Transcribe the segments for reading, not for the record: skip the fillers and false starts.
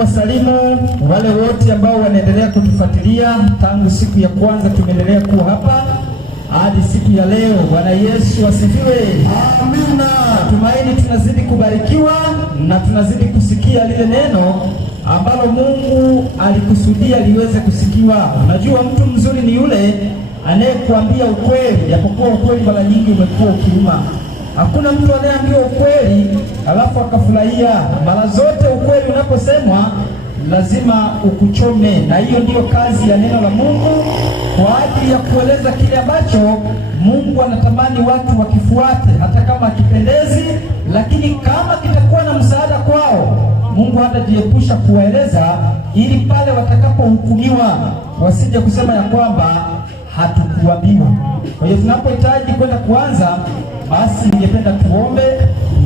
kuwasalimu wale wote ambao wanaendelea kutufuatilia tangu siku ya kwanza tumeendelea kuwa hapa hadi siku ya leo. Bwana Yesu asifiwe. Amina. Tumaini tunazidi kubarikiwa na tunazidi kusikia lile neno ambalo Mungu alikusudia liweze kusikiwa. Unajua, mtu mzuri ni yule anayekuambia ukweli, japokuwa ukweli mara nyingi umekuwa ukiuma. Hakuna mtu anayeambia ukweli alafu akafurahia. Mara zote ukweli unaposemwa lazima ukuchome, na hiyo ndiyo kazi ya neno la Mungu kwa ajili ya kueleza kile ambacho Mungu anatamani watu wakifuate, hata kama kipendezi, lakini kama kitakuwa na msaada kwao, Mungu hatajiepusha kuwaeleza, ili pale watakapohukumiwa wasije kusema ya kwamba hatukuambiwa. Kwa hiyo tunapohitaji kwenda kuanza, basi ningependa tuombe,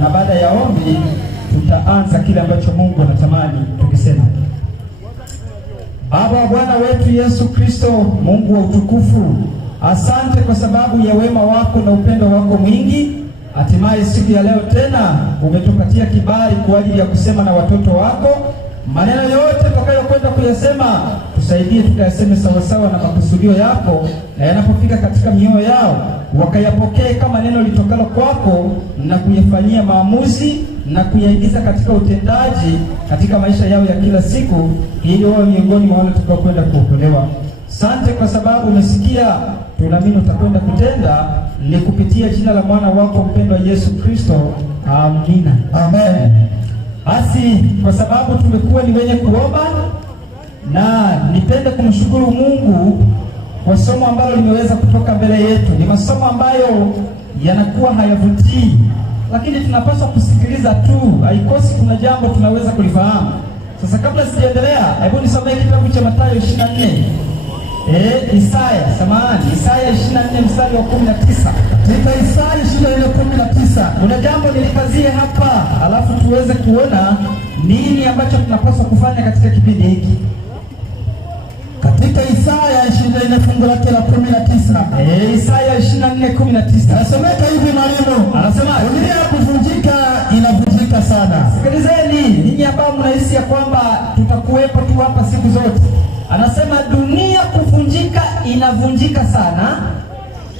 na baada ya ombi tutaanza kile ambacho Mungu anatamani tukisema. Baba wa Bwana wetu Yesu Kristo, Mungu wa utukufu, asante kwa sababu ya wema wako na upendo wako mwingi. Hatimaye siku ya leo tena umetupatia kibali kwa ajili ya kusema na watoto wako. Maneno yote tutakayokwenda kuyasema, tusaidie tukayaseme sawasawa na makusudio yako, na yanapofika katika mioyo yao wakayapokee kama neno litokalo kwako, na kuyafanyia maamuzi na kuyaingiza katika utendaji katika maisha yao ya kila siku, ili wao miongoni mwa wale tutakaokwenda kuokolewa. Asante kwa sababu umesikia, tunaamini utakwenda kutenda, ni kupitia jina la mwana wako mpendwa Yesu Kristo. Amina. Amen. Basi kwa sababu tumekuwa ni wenye kuomba, na nipende kumshukuru Mungu kwa somo ambalo limeweza kutoka mbele yetu. Ni masomo ambayo yanakuwa hayavutii, lakini tunapaswa kusikiliza tu, haikosi kuna jambo tunaweza kulifahamu. Sasa kabla sijaendelea, hebu nisomee kitabu cha Mathayo 24. Isaya 24 mstari wa 19. Katika Isaya 24:19 kuna jambo nilikazie hapa, alafu tuweze kuona nini ambacho tunapaswa kufanya katika kipindi hiki. Katika Isaya 24 fungu lake la 19. Isaya 24:19. Anasomeka hivi mwalimu. Anasema, dunia kuvunjika inavunjika sana. Sikilizeni ninyi ambao mnahisi ya kwamba tutakuwepo tu hapa siku zote. Anasema dunia kuvunjika inavunjika sana.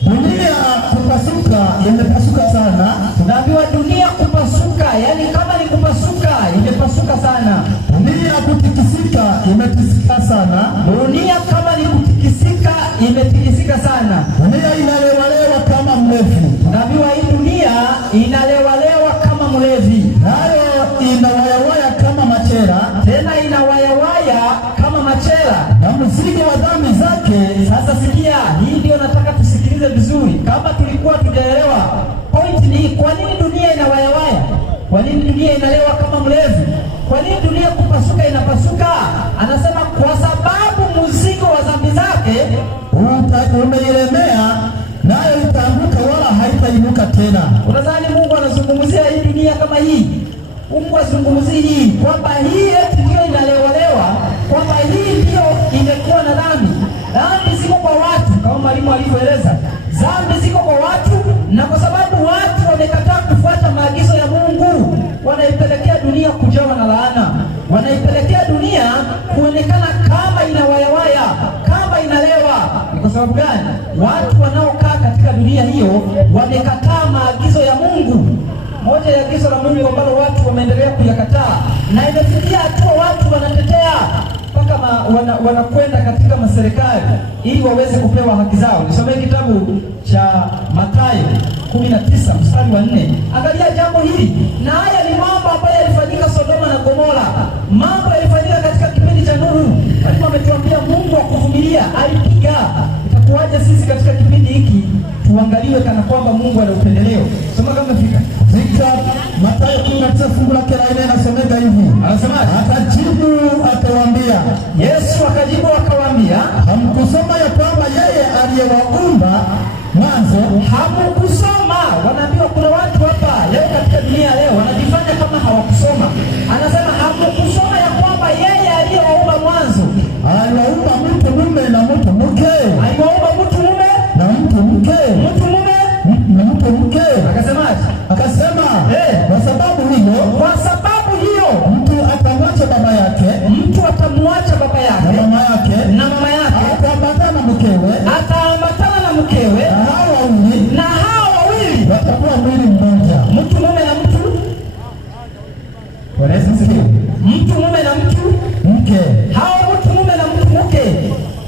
Dunia kupasuka imepasuka sana. Tunaambiwa dunia kupasuka, yani kama ni kupasuka imepasuka sana. Dunia kutikisika imetikisika sana. Dunia kama ni kutikisika imetikisika sana. Dunia inalewalewa kama mlevi. Tunaambiwa hii dunia inalewalewa kama mlevi, nayo inawayawaya kama machela. Tena inawayawaya kama machela, na mzigo wa dhambi zake. Sasa sikia, hii ndio nataka tusikilize vizuri. Kama tulikuwa tujaelewa point ni kwa nini dunia inawayawaya, kwa nini dunia inalewa kama mlevi, kwa nini dunia kupasuka inapasuka. Anasema kwa sababu mzigo wa dhambi zake umeilemea, nayo itaanguka wala haitainuka tena. Unadhani Mungu anazungumzia hii dunia kama hii? Mungu azungumzii hii kwamba hii eti ndio inalewalewa, kwamba hii ndio imekuwa na dhambi. Dhambi ziko kwa watu, kama mwalimu alivyoeleza. Dhambi ziko kwa watu, na kwa sababu watu wamekataa kufuata maagizo ya Mungu, wanaipelekea dunia kujawa na laana, wanaipelekea dunia kuonekana kama inawayawaya, kama inalewa. Ni kwa sababu gani? Watu wanaokaa katika dunia hiyo wamekataa maagizo ya Mungu. Moja ya agizo la Mungu ambalo watu wameendelea kuyakataa, na imefikia hatua watu wanatetea mpaka wanakwenda katika maserikali ili waweze kupewa haki zao. Nisomee kitabu cha Mathayo 19 mstari wa 4. Angalia jambo hili, na haya ni mambo ambayo yalifanyika Sodoma na Gomora, mambo yalifanyika katika kipindi cha Nuhu. Walimu wametuambia Mungu wa kuvumilia alipiga. Itakuwaje sisi katika kipindi hiki tuangaliwe kana kwamba Mungu ana upendeleo? Soma kama fika. Mathayo 19 fungu lake la 4 nasomeka hivi. Anasema, akajibu akawaambia, Yesu akajibu akawaambia, hamkusoma ya kwamba yeye aliyewaumba mwanzo? Hamkusoma. Wanaambiwa kuna watu hapa leo katika dunia leo wanajifanya kama hawakusoma. Anasema hamkusoma ya kwamba yeye aliyewaumba mwanzo aliwaumba mtu mume na mtu mke. Aliwaumba mtu mume na mtu mke. Mtu mume na mtu mke. Akasemaje? Akasema, kwa sababu hiyo mtu atamwacha baba yake mke. Hao mtu mume na mtu mke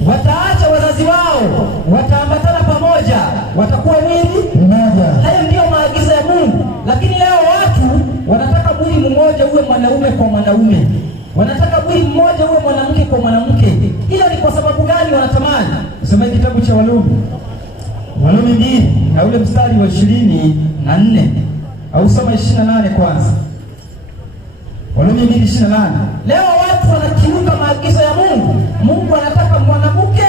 wataacha wazazi wao, wataambatana pamoja, watakuwa mwili mmoja. Hayo ndiyo maagizo ya Mungu. Lakini leo watu wanataka mwili mmoja uwe mwanaume kwa mwanaume, wanataka mwili mmoja uwe mwanamke kwa mwanamke. Hilo ni kwa sababu gani wanatamani? Soma kitabu cha Warumi 2 na ule mstari wa 24 au soma 28 kwanza. Warumi 2:28. Leo watu wanakiuka maagizo ya Mungu. Mungu anataka mwanamke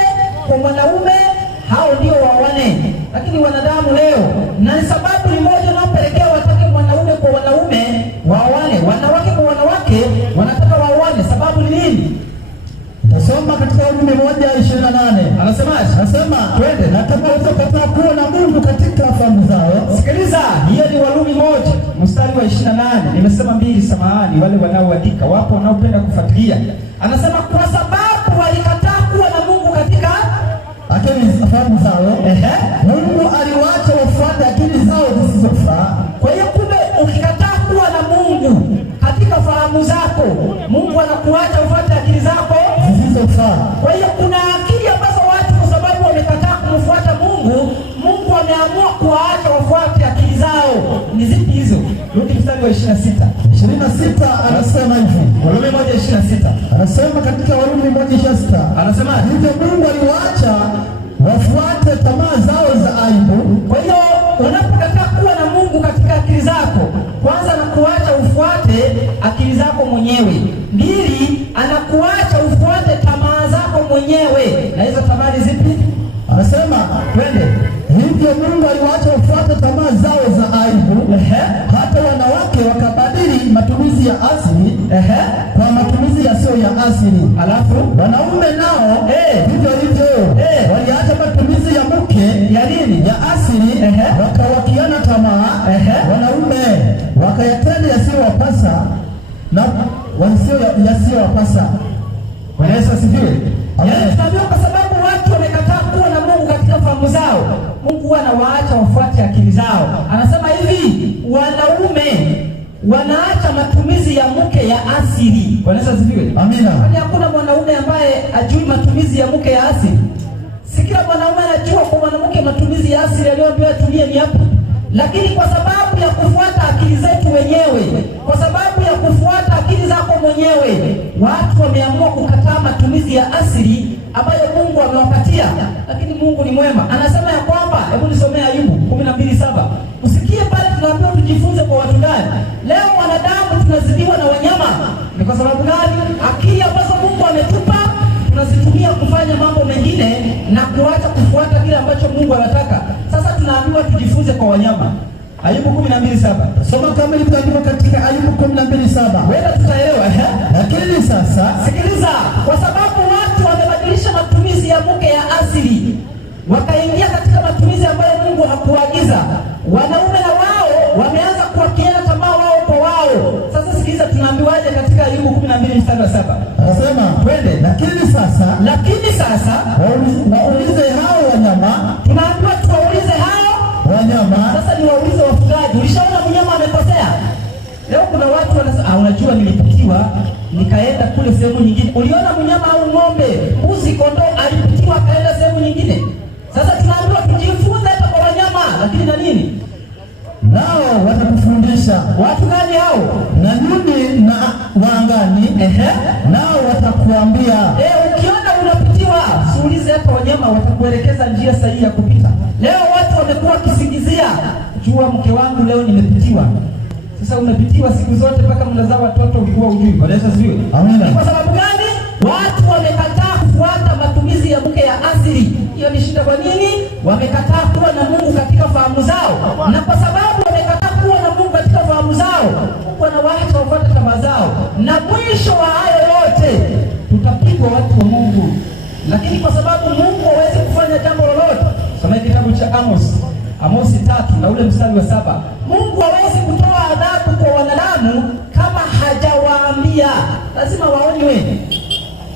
kwa mwanaume, hao ndio waoane. Lakini wanadamu leo, na sababu ni moja inayopelekea watake mwanaume kwa wanaume waoane, wanawake kwa wanawake wanataka waoane. Sababu ni nini? Tasoma katika Warumi 1:28. Anasemaje? Anasema twende, na kama utakataa kuwa na Mungu katika fahamu zao. Sikiliza, hiyo ni Warumi 1 mstari wa 28. Nimesema 2, samahani wale wanaoandika, wapo wanaopenda kufuatilia. Anasema kwa sababu walikataa kuwa na Mungu katika akili fahamu zao. Mungu aliwaacha wafuate akili zao zisizofaa. Kwa hiyo kumbe ukikataa kuwa na Mungu katika fahamu zako, Mungu anakuacha ufuate akili zako zisizofaa. Kwa hiyo kuna akili ambazo watu kwa sababu wamekataa kumfuata Mungu, Mungu ameamua kuwaacha wafuate akili zao. Ni zipi hizo? Rudi mstari wa 26. 26 anasema hivi. Warumi 1:26. Anasema katika Warumi 1:26. Anasema hivyo Mungu aliwaacha wafuate tamaa zao za aibu. Kwa hiyo unapokataa kuwa na Mungu katika akili zako, kwanza anakuacha ufuate akili zako mwenyewe. 2, anakuacha ufuate tamaa zako mwenyewe. Na hizo tamaa ni zipi? Anasema twende. Hivyo Mungu aliwaacha wafuate tamaa zao za aibu. Hata wanawake wakabadili matumizi ya asili kwa matumizi yasiyo ya asili. Alafu wanaume nao hivyo hivyo waliacha matumizi ya mke ya nini? Ya asili, wakawakiana tamaa. Wanaume wakayatenda yasiyowapasa na yasiyowapasa. Bwana Yesu asifiwe. Tunaambiwa kwa sababu watu wamekataa kuwa na Mungu katika fahamu zao, Mungu anawaacha wafuate akili zao. Anasema hivi, wanaume wanaacha matumizi ya mke ya asili. Bwana Yesu asifiwe. Amina. Kwani hakuna mwanaume ambaye ajui matumizi ya mke ya asili? Si kila mwanaume anajua kwa mwanamke matumizi ya asili aliyoambiwa atumie ni yapi. Lakini kwa sababu ya kufuata akili zetu wenyewe, kwa sababu ya kufuata akili zako mwenyewe, watu wameamua kukataa matumizi ya asili ambayo Mungu amewapatia. Lakini Mungu ni mwema. Anasema ya kwamba, hebu nisomee Ayubu 12:7. Usikie pale tunaambiwa tujifunze kwa watu gani. Leo wanadamu tunazidiwa na wanyama. Ni kwa sababu gani? Akili ambazo Mungu ametupa tunazitumia kufanya mambo mengine na kuacha kufuata kile ambacho Mungu anataka. Sasa tunaambiwa tujifunze kwa wanyama. Ayubu 12:7. Soma kama ilivyoandikwa katika Ayubu 12:7. Wewe tutaelewa. Lakini sasa sikiliza, kwa sababu watu wamebadilisha matumizi ya mke ya asili, wakaingia katika matumizi ambayo Mungu hakuagiza. Wanaume na wao wameanza kuwakiana tamaa wao kwa wao. Sasa sikiliza tunaambiwaje katika Ayubu 12:7. Anasema twende, lakini sasa waulize hao wanyama. Tunaambiwa tuwaulize hao wanyama. Sasa ni waulize wafugaji. Ulishaona mnyama amekosea? Leo kuna watu wanasema unajua nilipitiwa nikaenda kule sehemu nyingine. Uliona mnyama au ng'ombe, mbuzi, kondoo alipitiwa akaenda sehemu nyingine? Sasa tunaambiwa tujifunze hata kwa wanyama. Lakini na nini? Nao watakufundisha. Watu gani hao? Na nyuni na wangani. Nao watakuambia. Ukiona unapitiwa, siulize hata wanyama, watakuelekeza njia sahihi ya kupita. Leo watu wamekuwa kisingizia, jua mke wangu leo nimepitiwa. Sasa unapitiwa siku zote mpaka mnazaa watoto ulikuwa ujui. Bwana Yesu asifiwe. Amina. Kwa sababu gani? Watu wamekataa kufuata matumizi ya mke ya asili. Hiyo ni shida. Kwa nini? Wamekataa kuwa na Mungu katika fahamu zao. Na kwa sababu wamekataa kuwa na Mungu katika fahamu zao, Mungu anawaacha wafuate tamaa zao. Na mwisho wa hayo yote tutapigwa watu wa Mungu. Lakini kwa sababu Mungu hawezi kufanya jambo lolote. Soma kitabu cha Amosi 3 na ule mstari wa 7. Mungu hawezi kutoa adhabu kwa wanadamu kama hajawaambia. Lazima waonywe.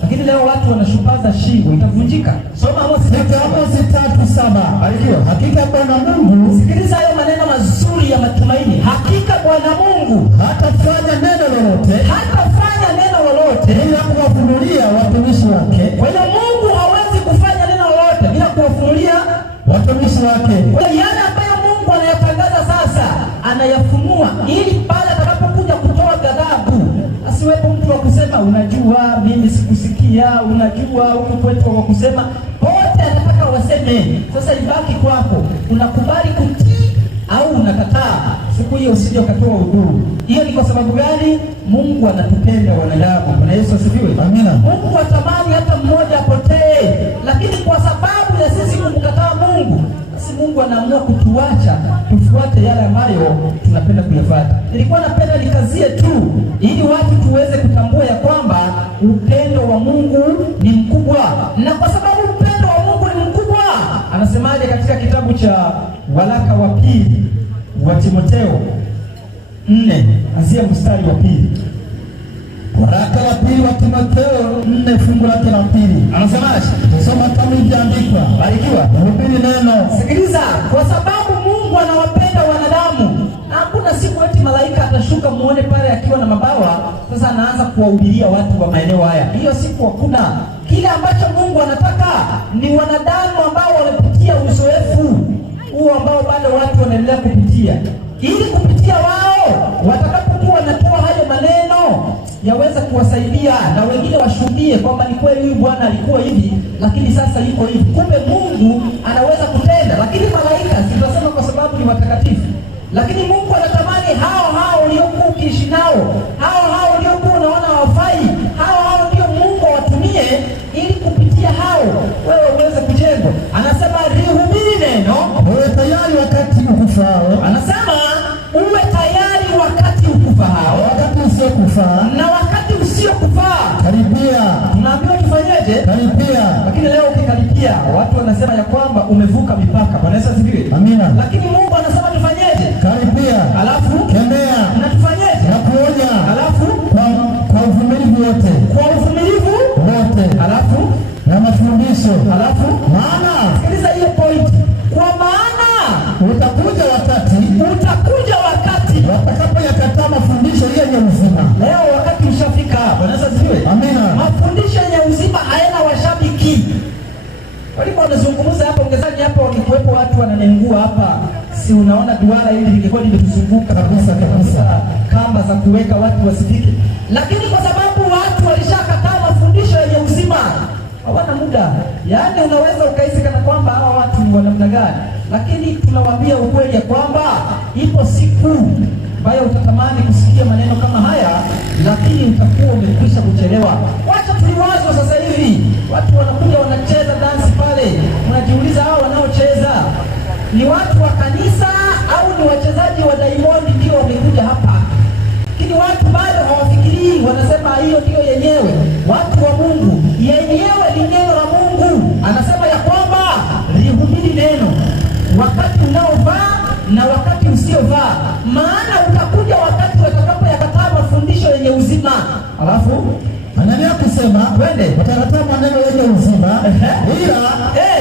Lakini leo watu wanashupaza shingo, itavunjika. Soma Amosi 3:7. Barikiwa. Hakika Bwana Mungu, sikiliza hayo maneno mazuri ya matumaini. Hakika Bwana Mungu hatafanya neno lolote lolote bila kuwafunulia watumishi wake. Kwa hiyo Mungu hawezi kufanya neno lolote bila kuwafunulia watumishi wake. Kwa hiyo yale ambayo Mungu anayatangaza sasa, anayafunua ili pale atakapokuja kutoa ghadhabu asiwepo mtu wa kusema unajua mimi sikusikia, unajua huku kwetu wa kusema. Wote anataka waseme. Sasa ibaki kwako, unakubali kutii au unakataa. Siku hiyo usije ukatoa udhuru. Hiyo ni kwa sababu gani? Mungu anatupenda wanadamu. Bwana Yesu asifiwe. Amina. Mungu hatamani hata mmoja apotee, lakini kwa sababu ya sisi kumkataa Mungu, basi Mungu anaamua kutuacha tufuate yale ambayo tunapenda kuyafuata. Nilikuwa napenda nikazie tu ili watu tuweze kutambua ya kwamba upendo wa Mungu ni mkubwa, na kwa sababu upendo wa Mungu ni mkubwa, anasemaje katika kitabu cha waraka wa pili wa Timotheo 4 anzia mstari wa 2. Waraka wa pili wa Timotheo 4 fungu lake la 2. Anasemaje? Soma kama ilivyoandikwa. Barikiwa. Hubiri neno. Sikiliza, kwa sababu Mungu anawapenda wanadamu. Hakuna siku eti malaika atashuka muone pale akiwa na mabawa, sasa anaanza kuwahubiria watu wa maeneo haya. Hiyo siku hakuna. Kile ambacho Mungu anataka ni wanadamu ambao wamepitia uzoefu huo ambao bado watu wanaendelea kupitia, ili kupitia wao watakapokuwa wanatoa hayo maneno yaweza kuwasaidia na wengine washuhudie kwamba ni kweli huyu bwana alikuwa hivi, lakini sasa yuko hivi. Kumbe Mungu anaweza kutenda. Lakini malaika sitasema kwa sababu ni watakatifu, lakini Mungu anatamani hao uliokuwa ukiishi nao, hao uliokuwa unaona hawafai, hao ndio Mungu awatumie ili kupitia hao wewe uweze kujengwa. Anasema lihubiri neno, uwe tayari wakati ukufao. Anasema uwe tayari wakati ukufao, wakati usiokufaa na wakati usiokufaa. Karibia. Tunaambiwa tufanyeje? Karibia. Lakini leo ukikaribia, watu wanasema ya kwamba umevuka mipaka. Bwana Yesu asifiwe. Amina. Lakini Mungu anasema tufanyeje? Karibia. Alafu kemea. Na tufanyeje? Na kuonya. Alafu kwa uvumilivu wote. Kwa uvumilivu wote. Alafu na mafundisho. Alafu maana, sikiliza hiyo point. Kwa maana utakuja wakati watakapoyakataa mafundisho yenye uzima. Leo wakati ushafika. Bwana Yesu asifiwe. Amina. Mafundisho yenye uzima hayana washabiki. Walipo wanazungumza hapa, ungezani hapa wakikuwepo watu wananengua hapa, si unaona duara hili lingekuwa limetuzunguka kabisa kamba za kuweka watu wasifike. Lakini kwa sababu watu walishakataa mafundisho yenye uzima, hawana muda. Yaani unaweza ukahisi kana kwamba hawa watu ni wa namna gani, lakini tunawaambia ukweli ya kwamba ipo siku ambayo utatamani kusikia maneno kama haya, lakini utakuwa umekwisha kuchelewa. Wacha tuliwazo sasa hivi, watu wanakuja wanacheza dansi pale, unajiuliza hao wanaocheza ni watu wa kanisa au ni wachezaji wa Diamond ndio wamekuja hapa? Lakini watu bado hawafikirii, wanasema hiyo ndio yenyewe. Watu wa Mungu, yenyewe ni neno la Mungu. Anasema ya kwamba lihubiri neno wakati unaovaa na wakati usiovaa, maana utakuja wakati watakapoyakataa mafundisho yenye uzima. Alafu anaendelea kusema twende, watakataa maneno yenye uzima, ila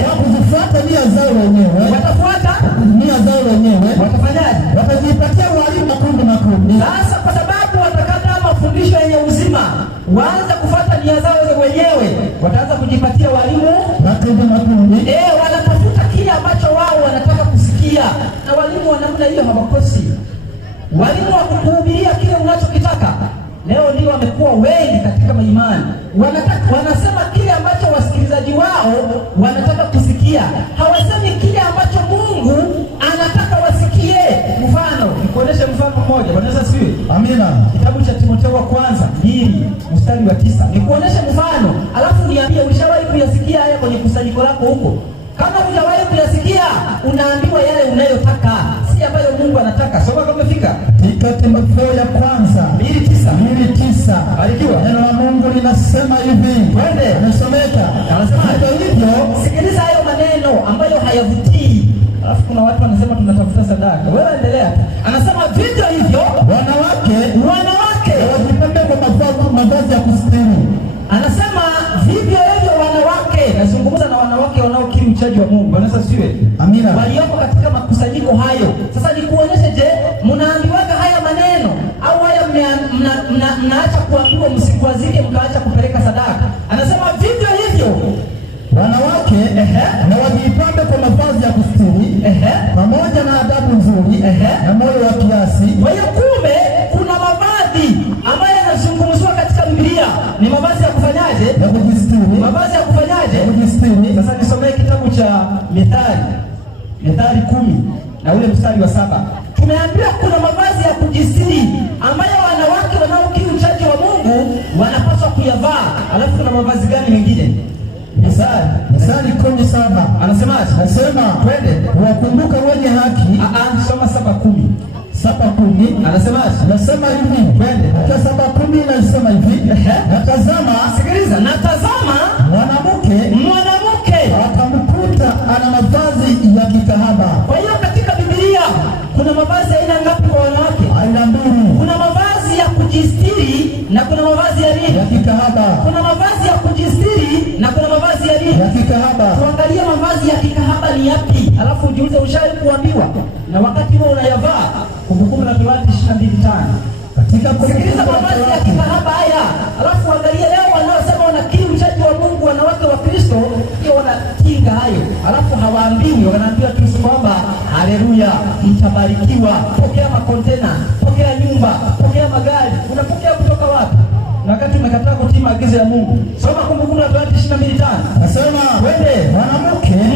kwa kuzifuata nia zao wenyewe. Watafuata nia zao wenyewe. Watafanyaje? Watajipatia walimu makundi. Sasa kwa sababu watakataa mafundisho yenye uzima, waanza kufuata nia zao wenyewe, wataanza kujipatia walimu makundi. Wanatafuta kile ambacho wao wanataka kusikia, na walimu wa namna hiyo hawakosi. Walimu wa kukuhubiria kile unachokitaka leo ndio wamekuwa wengi katika imani. Wanasema kile ambacho wasikilizaji wao wanataka kusikia, hawasemi kile ambacho Mungu anataka wasikie. Mfano, nikuoneshe mfano mmoja. Bwana Yesu asifiwe. Amina. Kitabu cha Timotheo wa kwanza 2 mstari wa 9. Nikuoneshe mfano, alafu niambie ushawahi kuyasikia haya kwenye kusanyiko lako huko? Kama hujawahi kuyasikia, unaambiwa yale unayotaka, si ambayo Mungu anataka. Soma kama umefika. Katika Timotheo ya kwanza 2:9. Barikiwa. Neno la Mungu linasema hivi. Twende. Anasomeka. Anasema hivyo, sikiliza hayo maneno ambayo hayavutii. Alafu kuna watu wanasema tunatafuta sadaka. Wewe endelea. Anasema vivyo hivyo wanawake wajipambe kwa mavazi ya kustiri. Anasema vivyo hivyo wanawake. Nazungumza na wanawake wanaokiri uchaji wa Mungu. Bwana Yesu asifiwe. Amina. Walioko katika makusanyiko hayo. Sasa nikuonyeshe, je, mnaambiwaga haya maneno au haya mnaacha kuambiwa msikwazike mkaacha kufanyaje? Ya kujistiri. Mavazi ya kufanyaje? Kujistiri. Sasa nisomee kitabu cha Mithali 10 na ule mstari wa 7. Tumeambiwa kuna mavazi ya kujistiri ambayo wanawake wanaokiri uchaji wa Mungu wanapaswa kuyavaa. Alafu kuna mavazi gani mengine? Mithali 10:7 anasemaje? Anasema twende wakumbuka wenye haki. Soma 7:10. 7:10 anasemaje? Anasema hivi, twende. Kwa 7:10 inasema hivi, natazama, sikiliza, natazama mwanamke akamkuta ana mavazi ya kikahaba. Kwa hiyo katika Biblia kuna mavazi aina ngapi kwa wanawake? Aina 2. Kuna mavazi ya kujistiri na kuna mavazi ya nini? Ya kikahaba. Kuna mavazi ya kujistiri na kuna mavazi ya nini? Ya kikahaba. Tuangalie mavazi ya kikahaba ni yapi, alafu ujiulize ushawahi kuambiwa na wakati huo unayavaa. Kumbukumbu la Torati 22:5. Katika sikiliza mavazi ya kikahaba haya, alafu angalia leo wanaosema wanakiri uchaji wa Mungu, wanawake wa Kristo ndio wanakinga hayo, alafu hawaambiwi, wanaambiwa tu kwamba haleluya, mtabarikiwa, pokea makontena, pokea nyumba, pokea magari. Unapokea kutoka wapi na wakati umekataa kutii maagizo ya Mungu? Soma Kumbukumbu la Torati 22:5. Nasema wewe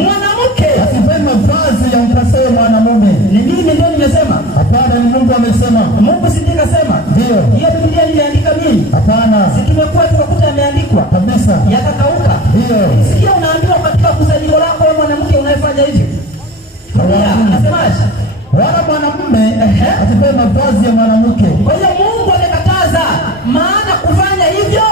mwanamke asivae mavazi ya mpasayo mwanamume. Ni mimi ndio nimesema? Hapana, ni Mungu amesema. Mungu si ndiye kasema? Ndio. Hiyo Biblia iliandika mimi? Hapana. Si tumekuwa tukakuta yameandikwa kabisa yakakauka? Ndio. Sikia unaambiwa katika kusanyiko lako wewe mwanamke unayefanya hivyo. Anasemaje? Wala mwanamume asivae mavazi ya mwanamke. Kwa hiyo Mungu amekataza, maana kufanya hivyo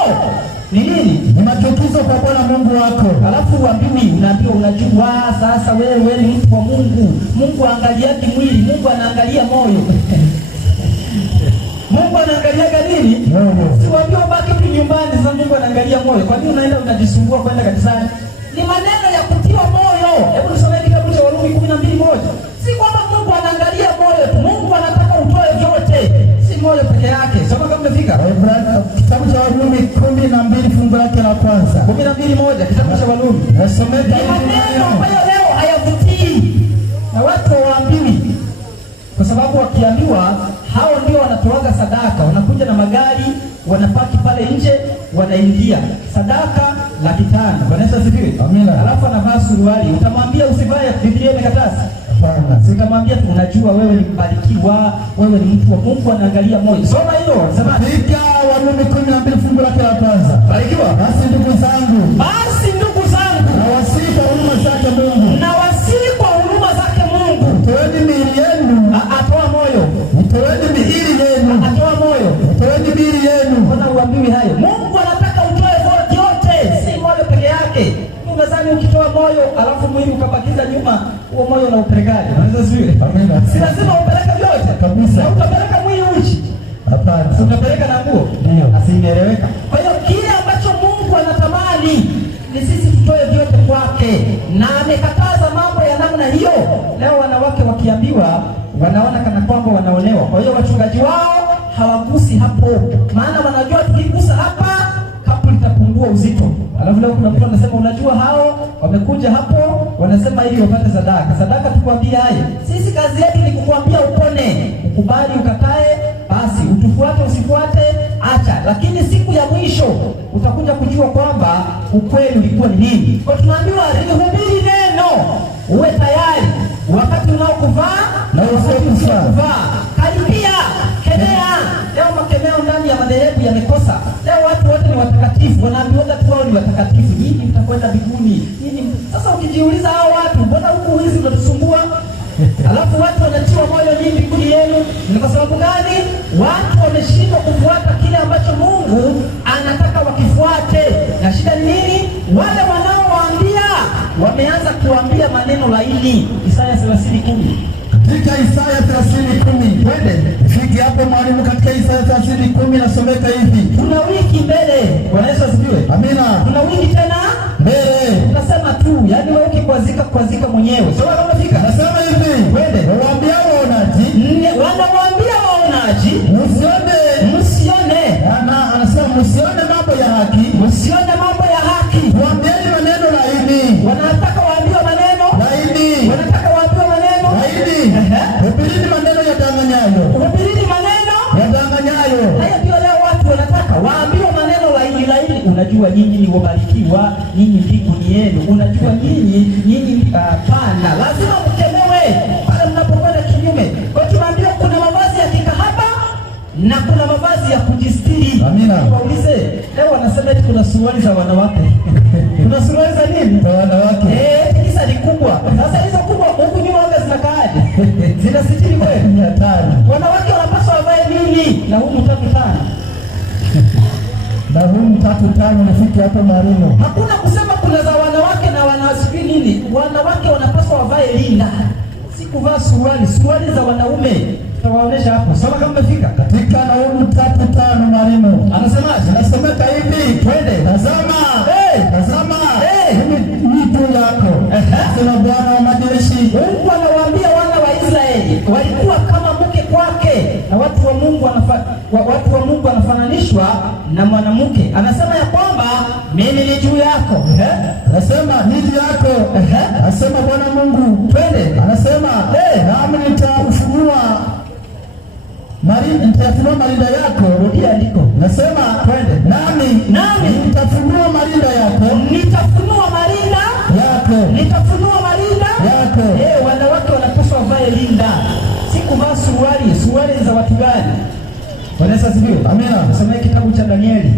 ni nini? Ni machukizo kwa Bwana Mungu wako. Alafu uambiwi, unaambiwa unajua sasa wewe ni mtu wa Mungu. Mungu aangaliaje mwili? Mungu anaangalia moyo. Mungu anaangalia nini? Moyo. Siwaambia ubaki tu nyumbani, sasa Mungu anaangalia moyo. Kwa nini unaenda unajisumbua kwenda kanisani? Ni maneno ya kutiwa moyo. Hebu nisomee kitabu cha Warumi 12:1. Si kwamba Mungu anaangalia moyo tu. Mungu anataka utoe vyote. Si moyo peke yake. Soma kama umefika. Kitabu cha Warumi 12 fungu lake la kwanza. 12:1 kitabu cha Warumi. Nasomeka hivi. Maneno ambayo leo hayavutii. Na watu waambiwi. Kwa sababu wakiambiwa hao ndio wanatoaga sadaka, wanakuja na magari, wanapaki pale nje, wanaingia. Sadaka 500. Bwana Yesu asifiwe. Amina. Alafu anavaa suruali. Utamwambia usivae, Biblia imekataza. Hapana. Sikamwambia tu unajua wewe ni mbarikiwa, wewe ni mtu wa Mungu, anaangalia moyo. Soma hilo, sema katika Warumi 12 fungu lake la kwanza. Barikiwa. Basi ndugu zangu, nawasihi kwa huruma zake Mungu. Nawasihi kwa huruma zake Mungu. Toeni miili yenu. Atoa moyo. Toeni miili yenu. Atoa moyo. Toeni miili yenu. Mbona uambiwi hayo? Mungu anataka utoe vyote, si moyo peke yake. Unadhani ukitoa moyo alafu mwili ukabakiza nyuma, huo moyo unaupelekaje? Unaweza ziwe? Amina. Si lazima upeleke vyote kabisa. Utapeleka mwili uchi? Hapana. Utapeleka na nguo? Ndio. Asieleweka. Kwa hiyo kile ambacho Mungu anatamani ni sisi tutoe vyote kwake, na amekataza mambo ya namna hiyo. Leo wanawake wakiambiwa wanaona kana kwamba wanaonewa. Kwa hiyo wachungaji wao hawagusi hapo, maana wanajua tukigusa hapa kapu litapungua uzito. Alafu leo kuna mtu anasema unajua hao wamekuja hapo wanasema ili wapate sadaka. Sadaka tukwambia haye. Sisi kazi yetu ni kukwambia upone. Ukubali ukatae, basi utufuate usifuate, acha. Lakini siku ya mwisho utakuja kujua kwamba ukweli ulikuwa ni nini. Kwa tunaambiwa lihubiri neno, uwe tayari wakati unaokuvaa na usiokuvaa. Karibia, kemea. Leo makemeo ndani ya madhehebu yamekosa. Leo watu wote ni watakatifu, wanaambiwa tu wao ni watakatifu. Nyinyi mtakwenda mbinguni. Sasa ukijiuliza hao watu, mbona huku hizi unatusumbua? Alafu watu wanatiwa moyo nyinyi mbinguni yenu. Ni kwa sababu gani? Watu wameshindwa kufuata kile ambacho Mungu anataka wakifuate. Na shida ni nini? Wale wanaowaambia wameanza kuambia maneno laini. Isaya 30:10. Katika Isaya 30:10. Twende. Fiki hapo mwalimu, katika Isaya 30:10 nasomeka hivi. Tuna wiki mbele. Bwana Yesu asifiwe. Amina. Tuna wiki tena mbele. Tunasema tu, yaani wewe ukikwazika mwenyewe. Soma kama fika. Nasema hivi. Twende. Waambia waonaji. Wanawaambia waonaji. Msione. Anasema msione mambo ya haki. Msione mambo ya haki. Waambieni maneno laini. Wanataka waambiwe maneno laini. Wanataka waambiwe maneno laini. Hubirini maneno yadanganyayo. Hubirini maneno yadanganyayo. Haya ndio leo watu wanataka waambiwe maneno laini. unajua nyinyi ni wabarikiwa, nyinyi mbingu ni yenu, unajua nyinyi hapana. Lazima mkemewe pale mnapokwenda kinyume. Kwa hiyo tunaambiwa kuna mavazi ya kikahaba na kuna mavazi ya kujistiri. Amina. Waulize, leo wanasema eti kuna suruali za wanawake. Kuna suruali za nini? Za wanawake. Kisa ni kubwa. Sasa hizo kubwa huku nyuma waga zinakaaje? Zinasitiri kweli? Ni hatari. Wanawake wanapaswa wavae nini? Na humu 3-5. Na humu 3-5 nifike hapo marino. Hakuna kusema kuna za wanawake na wanasifi nini. Wanawake wanapaswa wavae linda. Si kuvaa suruali za wanaume. Tutawaonesha hapo. Soma kama umefika. Katika Naumu 3:5 marino. Anasemaje? Anasemeka hivi, twende. Tazama. Tazama. Mimi juu yako. Sema Bwana wa majeshi. Mungu anawaambia wana wa Israeli walikuwa kama mke kwake, na watu wa Mungu wanafananishwa na mwanamke. Anasema ya kwamba mimi ni juu yako. Anasema ni juu yako. Anasema Bwana Mungu, twende. Anasema nami nitafunua marinda yako. Rudia andiko. Nasema twende. Nami nitafunua marinda yako. Nitafunua marinda yako. Nitafunua marinda yako. Wanawake wanapaswa wavae linda. Si kuvaa suruali za watu gani? Bwana asifiwe. Amina. Nasoma kitabu cha Danieli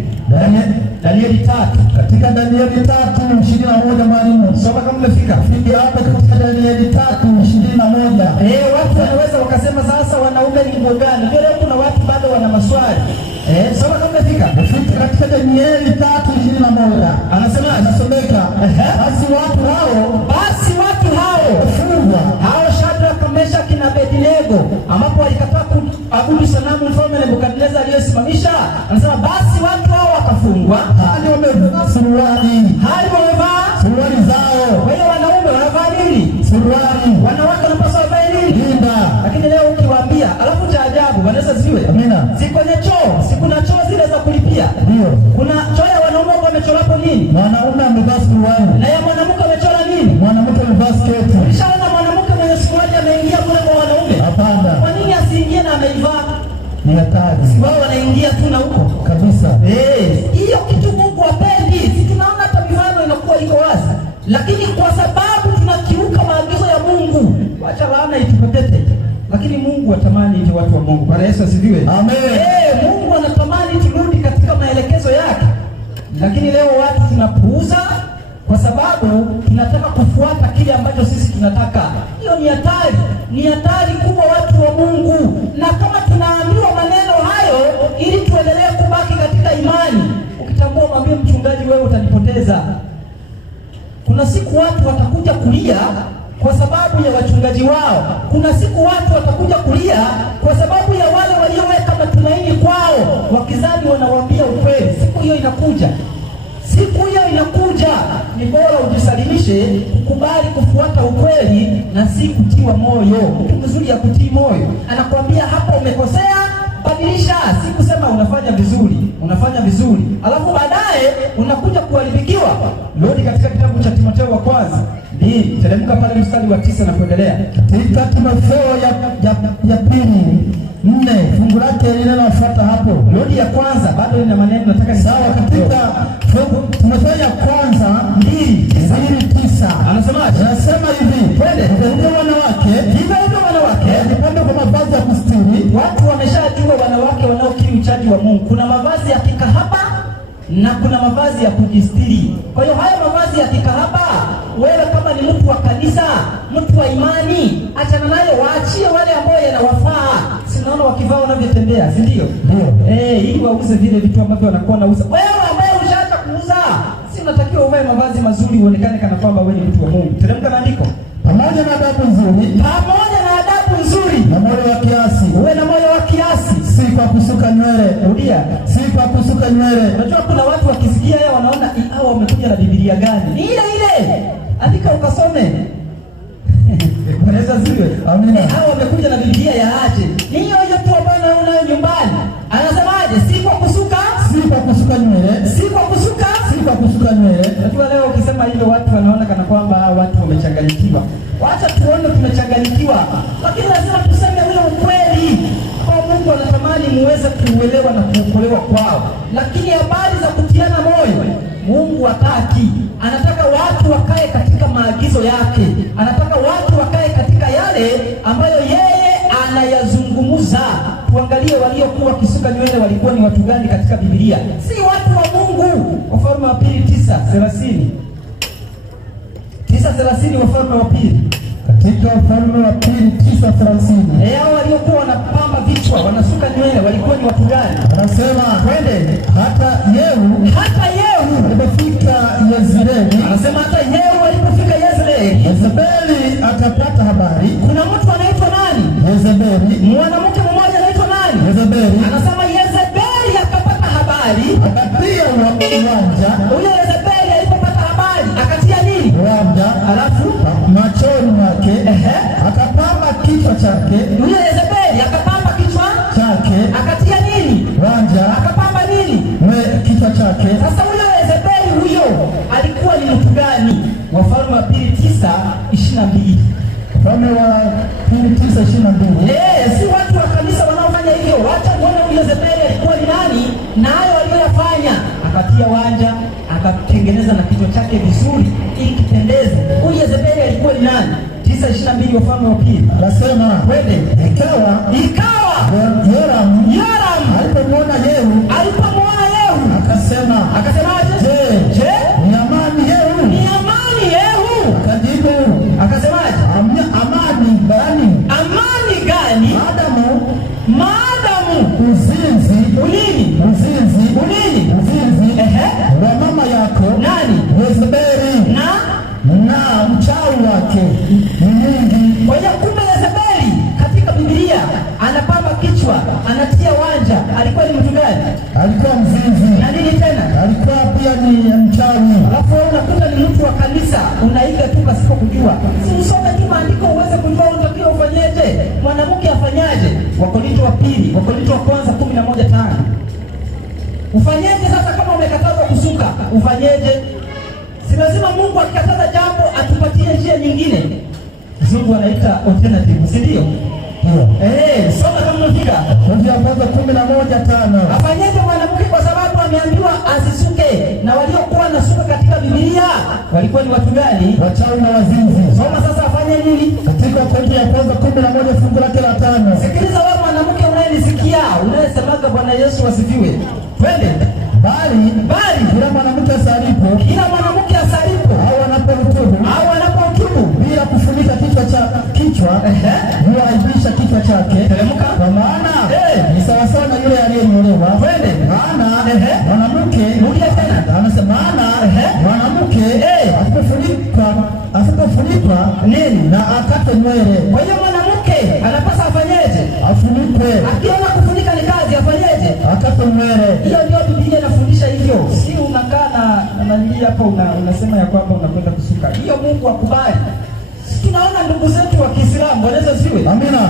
3. Katika Danieli 3:21 mwalimu. Soma kama umefika. Fika hapo katika Danieli 3:21. Watu wanaweza wakasema sasa wanaume ni nguo gani? Ndio leo kuna watu bado wana maswali. Soma kama umefika. Fika katika Danieli 3:21. Anasomeka, basi watu hao wafungwa hao Shadraka, Meshaki na Abednego, ambapo walikataa kuabudu sanamu mfalme Nebukadneza aliyosimamisha. Anasema basi watu hao wakafungwa hali wamevaa suruali zao. Kwa hiyo wanaume wanavaa nini? Suruali. Wanawake wanapaswa wavae nini? Linda. Lakini leo ukiwaambia, alafu cha ajabu, Vanessa ziwe. Amina. Si kwenye choo, si kuna choo zile za kulipia. Ndio. Kuna choo ya wanaume wamechora hapo nini? Mwanaume amevaa suruali. Na ya mwanamke amechora nini? Mwanamke amevaa sketi. Ulishaona mwanamke mwenye suruali ameingia kule kwa wanaume? Hapana. Kwa nini asiingie na ameivaa? Ni hatari. Wao wanaingia tu na huko. Kabisa. Hiyo kitu Mungu hapendi. Si tunaona hata mifano inakuwa iko wazi. Lakini kwa sababu tunakiuka maagizo ya Mungu, wacha laana itupepete. Lakini Mungu atamani iti watu wa Mungu. Bwana Yesu asifiwe. Amen. Mungu anatamani turudi katika maelekezo yake. Lakini leo watu tunapuuza kwa sababu tunataka kufuata kile ambacho sisi tunataka. Hiyo ni hatari kubwa watu wa Mungu. Na kama tunaambiwa maneno hayo ili tuendelee kubaki katika imani, ukitambua mwambie mchungaji, wewe utanipoteza. Kuna siku watu watakuja kulia kwa sababu ya wachungaji wao. Kuna siku watu watakuja kulia kwa sababu ya wale walioweka matumaini kwao, wakizani wanawaambia ukweli. Siku hiyo inakuja. Ni bora ujisalimishe, kukubali kufuata ukweli na si kutiwa moyo. Mtu mzuri ya kutii moyo anakuambia hapa umekosea, badilisha. Si kusema unafanya vizuri alafu baadaye unakuja kuharibikiwa. Rudi katika kitabu cha Timotheo wa kwanza, teremka pale mstari wa 9 na kuendelea. Katika Timotheo ya pili 4 fungu lake linalofuata hapo. Rudi ya kwanza, bado ina maneno nataka ni sawa. Katika Timotheo ya kwanza 2:9 anasemaje? Anasema hivi, twende. Ndio wanawake jipambe kwa mavazi ya kustiri. Watu wameshajua wanawake wanaokiri uchaji wa Mungu. Kuna mavazi ya kikahaba na kuna mavazi ya kujistiri. Kwa hiyo haya mavazi ya kikahaba, wewe kama ni mtu wa kanisa, mtu wa imani, achana nayo, waachie wale ambao yanawafaa. Sinaona wakivaa wanavyotembea, si ndio? Ili wauze vile vitu ambavyo wanakuwa nauza. Wewe ambaye ushaacha kuuza, si unatakiwa uvae mavazi mazuri uonekane kana kwamba wewe ni mtu wa Mungu. Teremka na andiko. Pamoja na adabu nzuri na moyo wa kiasi. Uwe na moyo wa kiasi, si kwa kusuka nywele. Rudia. Si kwa kusuka nywele. Unajua kuna watu wakisikia haya wanaona hao wamekuja na Biblia gani? Ni ile. Andika ukasome. Wanaweza ziwe. Amina. Hao wamekuja na Biblia ya aje? Ni hiyo tu ambayo unayo nyumbani. Anasemaje? Si kwa kusuka nywele. Unajua leo ukisema hivyo watu wanaona kana kwamba watu wamechanganyikiwa. Wacha tuone tumechanganyikiwa. Lakini lazima tuseme ule ukweli. Kwa Mungu anatamani muweze kuuelewa na kuokolewa kwao. Lakini habari za kutiana moyo Mungu hataki. Anataka watu wakae katika maagizo yake, anataka watu wakae katika yale ambayo yeye anayazungumza. Tuangalie waliokuwa wakisuka nywele walikuwa ni watu gani katika Biblia? Si watu wa Mungu. Wafalme wa pili 9:30. 9:30 Wafalme wa pili. Katika Wafalme wa pili 9:30. Hao waliokuwa wanapamba vichwa, wanasuka nywele walikuwa ni watu gani? Anasema twende hata Yehu alipofika Yezreeli. Anasema hata Yehu alipofika Yezreeli, Yezebeli akapata habari. Kuna mtu anaitwa nani? Yezebeli. Mwanamke mmoja anaitwa nani? Yezebeli. Anasema Yezebeli akapata habari, akatia uwanja. Huyo Yezebeli alipopata habari akatia nini? Uwanja. Alafu machoni mwake akapamba kichwa chake. Huyo Yezebeli akapamba kichwa chake akatia nini? Uwanja. Akapamba nini? Kichwa chake. Sasa huyo Yezebeli huyo alikuwa ni mtu gani? Wafalme wa pili 9:22. Wafalme wa pili 9:22. Si watu wa kanisa wanaofanya hivyo. Wacha muone huyo Yezebeli alikuwa ni nani na hayo aliyoyafanya. Akatia wanja, akatengeneza na kichwa chake vizuri ili kipendeze. Huyo Yezebeli alikuwa ni nani? 9:22 Wafalme wa pili. Anasema twende. Ikawa Yoram alipomwona Yehu akasemaje? Je, ni amani Yehu? Ni amani Yehu. Akajibu akasemaje? Amani gani? Maadamu uzinzi wa mama yako nani? Yezebeli na mchawi wake ni mingi. Kwa hiyo kumbe Yezebeli katika Biblia anapamba kichwa, anatia wanja, alikuwa ni mtu gani? Alikuwa mzinzi. Na nini tena? Alikuwa pia ni mchawi. Alafu unakuta ni mtu wa kanisa, unaiga tu pasipo kujua. Si usome tu maandiko uweze kujua unatakiwa ufanyeje, mwanamke afanyaje. Wakorintho wa pili, Wakorintho wa kwanza 11:5. Ufanyeje sasa kama umekatazwa kusuka? Ufanyeje? Si lazima Mungu akikataza jambo atupatie njia nyingine. Mungu anaita alternative, si ndio? Soma kama unafika. Ndio kwanza 11:5. Afanyeje mwanamke kwa sababu ameambiwa asisuke? Na waliokuwa nasuka katika Biblia walikuwa ni watu gani? Wachawi na wazinzi. Soma sasa afanye nini? Katika Wakorintho ya kwanza 11 fungu lake la 5. Sikiliza wewe mwanamke unayenisikia, unayesemaga Bwana Yesu asifiwe. Twende. Bali kila mwanamke asalipo au anapohutubu bila kufunika kichwa huaibisha kichwa chake. Kwa maana ni sawasawa na yule aliyenyolewa. Maana mwanamke asipofunikwa nini na akate nywele. Kwa hiyo mwanamke anapaswa afanyeje? Afunikwe. Akiona kufunika ni kazi, afanyeje? Akate nywele. Hiyo ndio Biblia inafundisha hivyo. Si unakaa na nili hapo unasema ya kwamba unakwenda kusuka. Hiyo Mungu akubali. Tunaona ndugu zetu wa Kiislamu wanaweza siwe. Amina.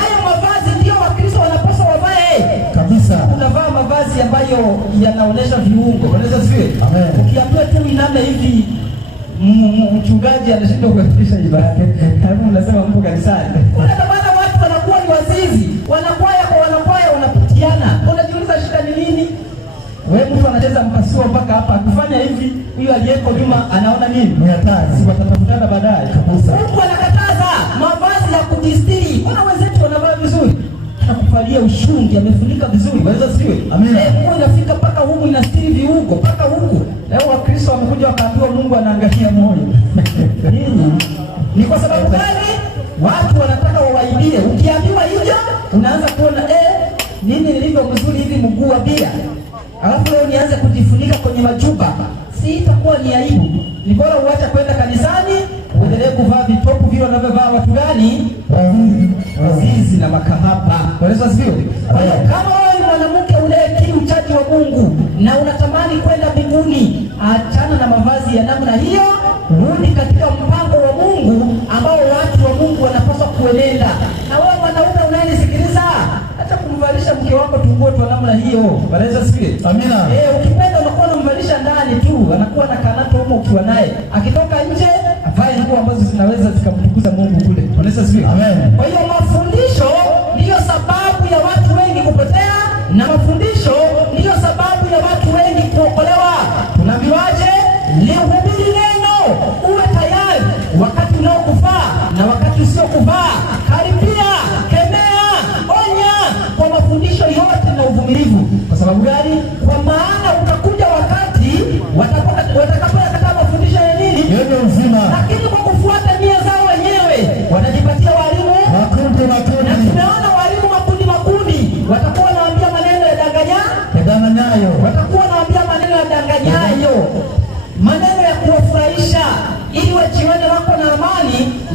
Hayo mavazi ndio Wakristo wanapaswa wavae. Kabisa. Unavaa mavazi ambayo yanaonesha viungo. Wanaweza siwe. Amen. Ukiambiwa tu iname hivi mchungaji anashinda kuhakikisha ibada yake. Hapo unasema mpo kanisani. Kuna tabana watu wanakuwa ni wazizi. Wanakwaya kwa wanakwaya wanapitiana. Unajiuliza shida ni nini? Wewe mtu anacheza mpasuo mpaka hapa akifanya hivi, huyo aliyeko nyuma anaona nini? Ni hatari. Si watatafutana baadaye kabisa. Mungu anakataza mavazi ya kujistiri. Kuna wenzetu wanavaa vizuri. Anakuvalia ushungi, amefunika vizuri. Waweza siwe? Amina. Mungu inafika mpaka huku inastiri viungo, mpaka huku. Leo Wakristo wamekuja wakaambiwa Mungu anaangalia moyo. Nini? Ni kwa sababu gani? Watu wanataka wawaibie. Ukiambiwa hivyo, unaanza kuona nini nilivyo mzuri hivi mguu wa bia. Alafu leo nianze kujifunika kwenye majuba. Si itakuwa ni aibu. Ni bora uache kwenda kanisani, uendelee kuvaa vitopu vile wanavyovaa watu gani? Wazizi na makahaba. Wanaweza sio? Kama wewe ni mwanamke unayekiri uchaji wa Mungu na unatamani kwenda mbinguni, achana na mavazi ya namna hiyo, rudi katika mpango wa Mungu ambao watu wa Mungu wanapaswa kuenenda. Na wewe mwanaume unayenisikiliza, acha kumvalisha mke wako tunguo tu namna hiyo. Wanaweza sio? Amina. Ukipenda unakuwa unamvalisha ndani tu, anakuwa na kanato huko ukiwa naye. Akitoka nje, avae nguo ambazo zinaweza zikamtukuza Mungu kule. Wanaweza sio? Amen. Kwa hiyo mafundisho ndiyo sababu ya watu wengi kupotea na mafundisho ndiyo sababu ya watu wengi kuokolewa. Tunaambiwaje?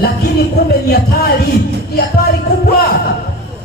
lakini kumbe ni hatari, ni hatari kubwa.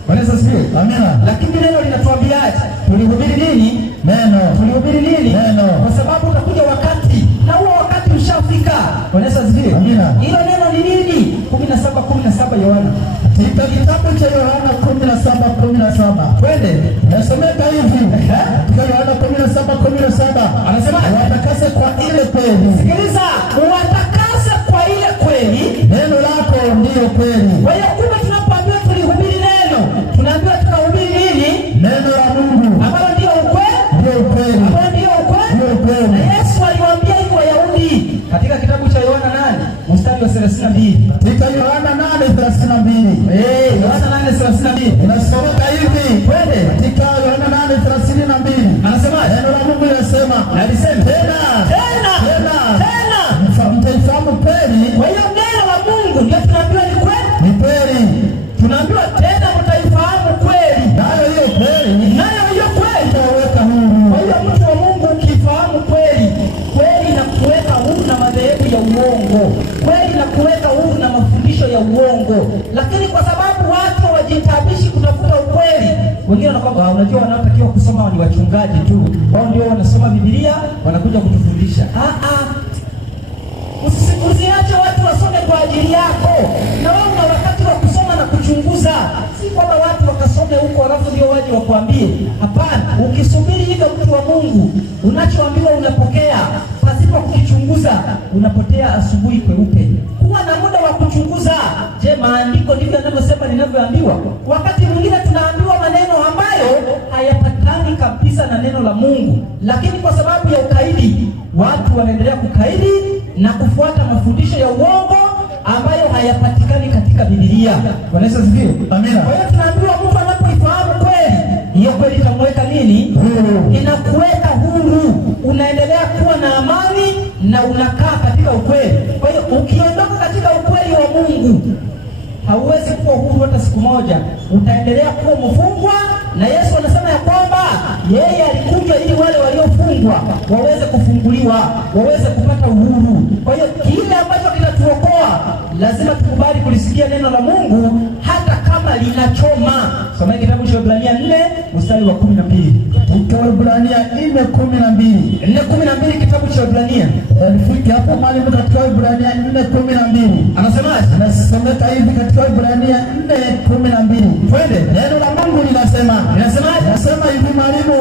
Bwana asifiwe. Amina. Lakini neno linatuambiaje? Tulihubiri nini? Neno. Tulihubiri nini? Neno. Kwa sababu utakuja wakati, na huo wakati ushafika. Bwana asifiwe. Amina. Hilo neno ni nini? 17:17 Yohana. Katika kitabu cha Yohana 17:17. Twende. Nasomeka hivi. Katika Yohana 17:17. Anasema, watakase kwa ile kweli. Sikiliza, watakase kwa ile kweli. Neno lako ndiyo kweli. Kwa hiyo kumbe tunapoambiwa tulihubiri neno, tunaambiwa tukahubiri nini? Neno la Mungu. Ambalo ndio ukweli. Ndio ukweli. Ambalo ndio ukweli. Ndio ukweli. Na Yesu aliwaambia hivyo Wayahudi katika kitabu cha Yohana 8:32. Katika Yohana 8:32. Yohana 8:32. Inasomeka hivi. Twende. Katika Yohana 8:32. Anasema, neno la Mungu linasema, na alisema tena mtaifahamu kweli. Kwa hiyo neno la Mungu ndio tunaambiwa ni kweli. Ni kweli. Tunaambiwa tena mtaifahamu kweli. Nayo hiyo kweli itawaweka huru. Kwa hiyo mtu wa Mungu ukifahamu kweli, kweli inakuweka huru na madhehebu ya uongo. Kweli inakuweka huru na mafundisho ya uongo. Lakini kwa sababu watu hawajitabishi kutafuta ukweli, wengine wanakwamba unajua wanaotakiwa kusoma ni wachungaji tu. Wao ndio wanasoma Biblia, wanakuja kutufundisha. Usiache watu wasome kwa ajili yako. Na wewe una wakati wa kusoma na kuchunguza. Si kwamba watu wakasome huko alafu ndio waje wakuambie. Hapana, ukisubiri hivyo mtu wa Mungu, unachoambiwa unapokea pasipo kukichunguza, unapotea asubuhi kweupe. Kuwa na muda wa kuchunguza. Je, maandiko ndivyo yanavyosema ninavyoambiwa? Wakati mwingine tunaambiwa maneno ambayo hayapatani kabisa na neno la Mungu, lakini kwa sababu ya ukaidi, watu wanaendelea kukaidi na kufuata mafundisho ya uongo ambayo hayapatikani katika Biblia. Bwana Yesu asifiwe. Amina. Kwa hiyo tunaambiwa mtu anapoifahamu kweli, hiyo kweli itamweka nini? Huru. Inakuweka huru. Unaendelea kuwa na amani na unakaa katika ukweli. Kwa hiyo ukiondoka katika ukweli wa Mungu, hauwezi kuwa huru hata siku moja. Utaendelea kuwa mfungwa, na Yesu anasema ya kwamba yeye alikuja ili wale waliofungwa waweze kufunguliwa, waweze kupata uhuru. Kwa hiyo kile ambacho kinatuokoa lazima tukubali kulisikia neno la Mungu hata kama linachoma. Soma kitabu cha Waebrania 4:12. Katika Waebrania 4:12. 4:12 kitabu cha Waebrania. Alifika hapo mwalimu katika Waebrania 4:12. Anasemaje? Anasomeka hivi katika Waebrania 4:12. Twende. Neno la Mungu linasemaje? Anasema hivi mwalimu.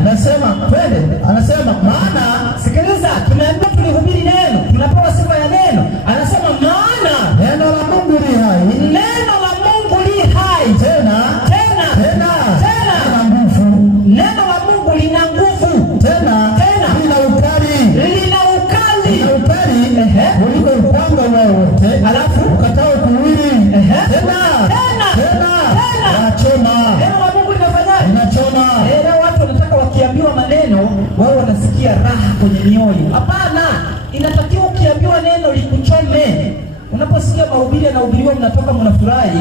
Anasema twende. Anasema maana, sikiliza, tumeambiwa tulihubiri neno, tunapewa sifa ya neno. Anasema maana neno la Mungu li hai. Neno la Mungu li hai. Tena lina nguvu. Neno la Mungu lina nguvu. Tena lina ukali. Kuliko upanga wowote. Alafu ukatao kuwili. Tena linachoma. Neno la Mungu linafanyaje? Linachoma. Leo watu wanataka wakiambiwa maneno wao wanasikia raha kwenye mioyo. Hapana, inatakiwa ukiambiwa neno likuchome. Unaposikia mahubiri yanahubiriwa mnatoka mnafurahi,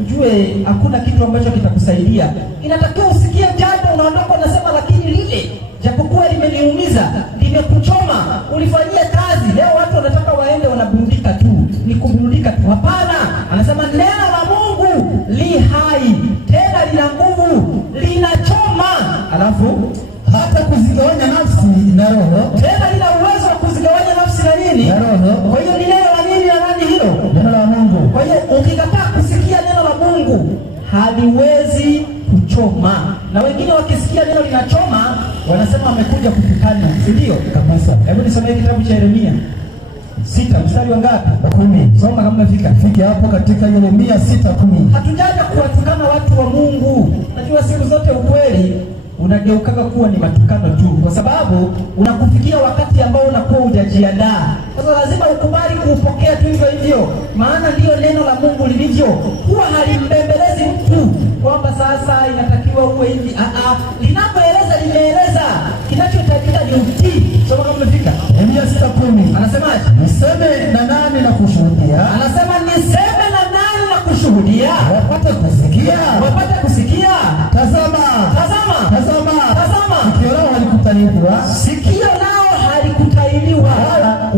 ujue hakuna kitu ambacho kitakusaidia. Inatakiwa usikie jambo unaondoka unasema lakini lile japokuwa limeniumiza, limekuchoma, ulifanyia kazi. Leo watu wanataka waende wanaburudika tu, ni kuburudika tu. Hapana, anasema neno la Mungu li hai, tena lina nguvu, linachoma. Alafu hata kuzigawanya nafsi na roho. Tena lina uwezo wa kuzigawanya nafsi na nini? Na roho. Kwa hiyo ni neno la nini na nani hilo? Neno la Mungu. Kwa hiyo ukikataa kusikia neno la Mungu, haliwezi kuchoma. Na wengine wakisikia neno linachoma, wanasema amekuja kutukana, si ndio? Kabisa. Hebu nisomee kitabu cha Yeremia 6 mstari wa ngapi? 10. Soma kama umefika. Fiki hapo katika Yeremia 6:10. Hatujaja kuwatukana watu wa Mungu. Najua siku zote ukweli unageukaga kuwa ni matukano tu, kwa sababu unakufikia wakati ambao unakuwa hujajiandaa. Sasa lazima ukubali kuupokea tu hivyo hivyo, maana ndiyo neno la Mungu lilivyo. Huwa halimbembelezi mtu kwamba sasa inatakiwa uwe hivi. Linapoeleza limeeleza, kinachohitajika ni utii. Soma kama umefika. Yeremia 6:10. Anasemaje? Niseme na nani na kushuhudia? Anasema niseme na nani na kushuhudia? Wapate kusikia. Tazama. Sikio lao halikutahiriwa. Sikio lao halikutahiriwa.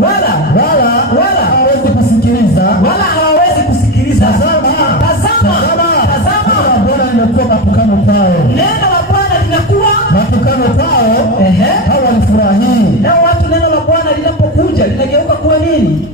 Wala hawawezi kusikiliza. Wala linapokuja linageuka kuwa nini?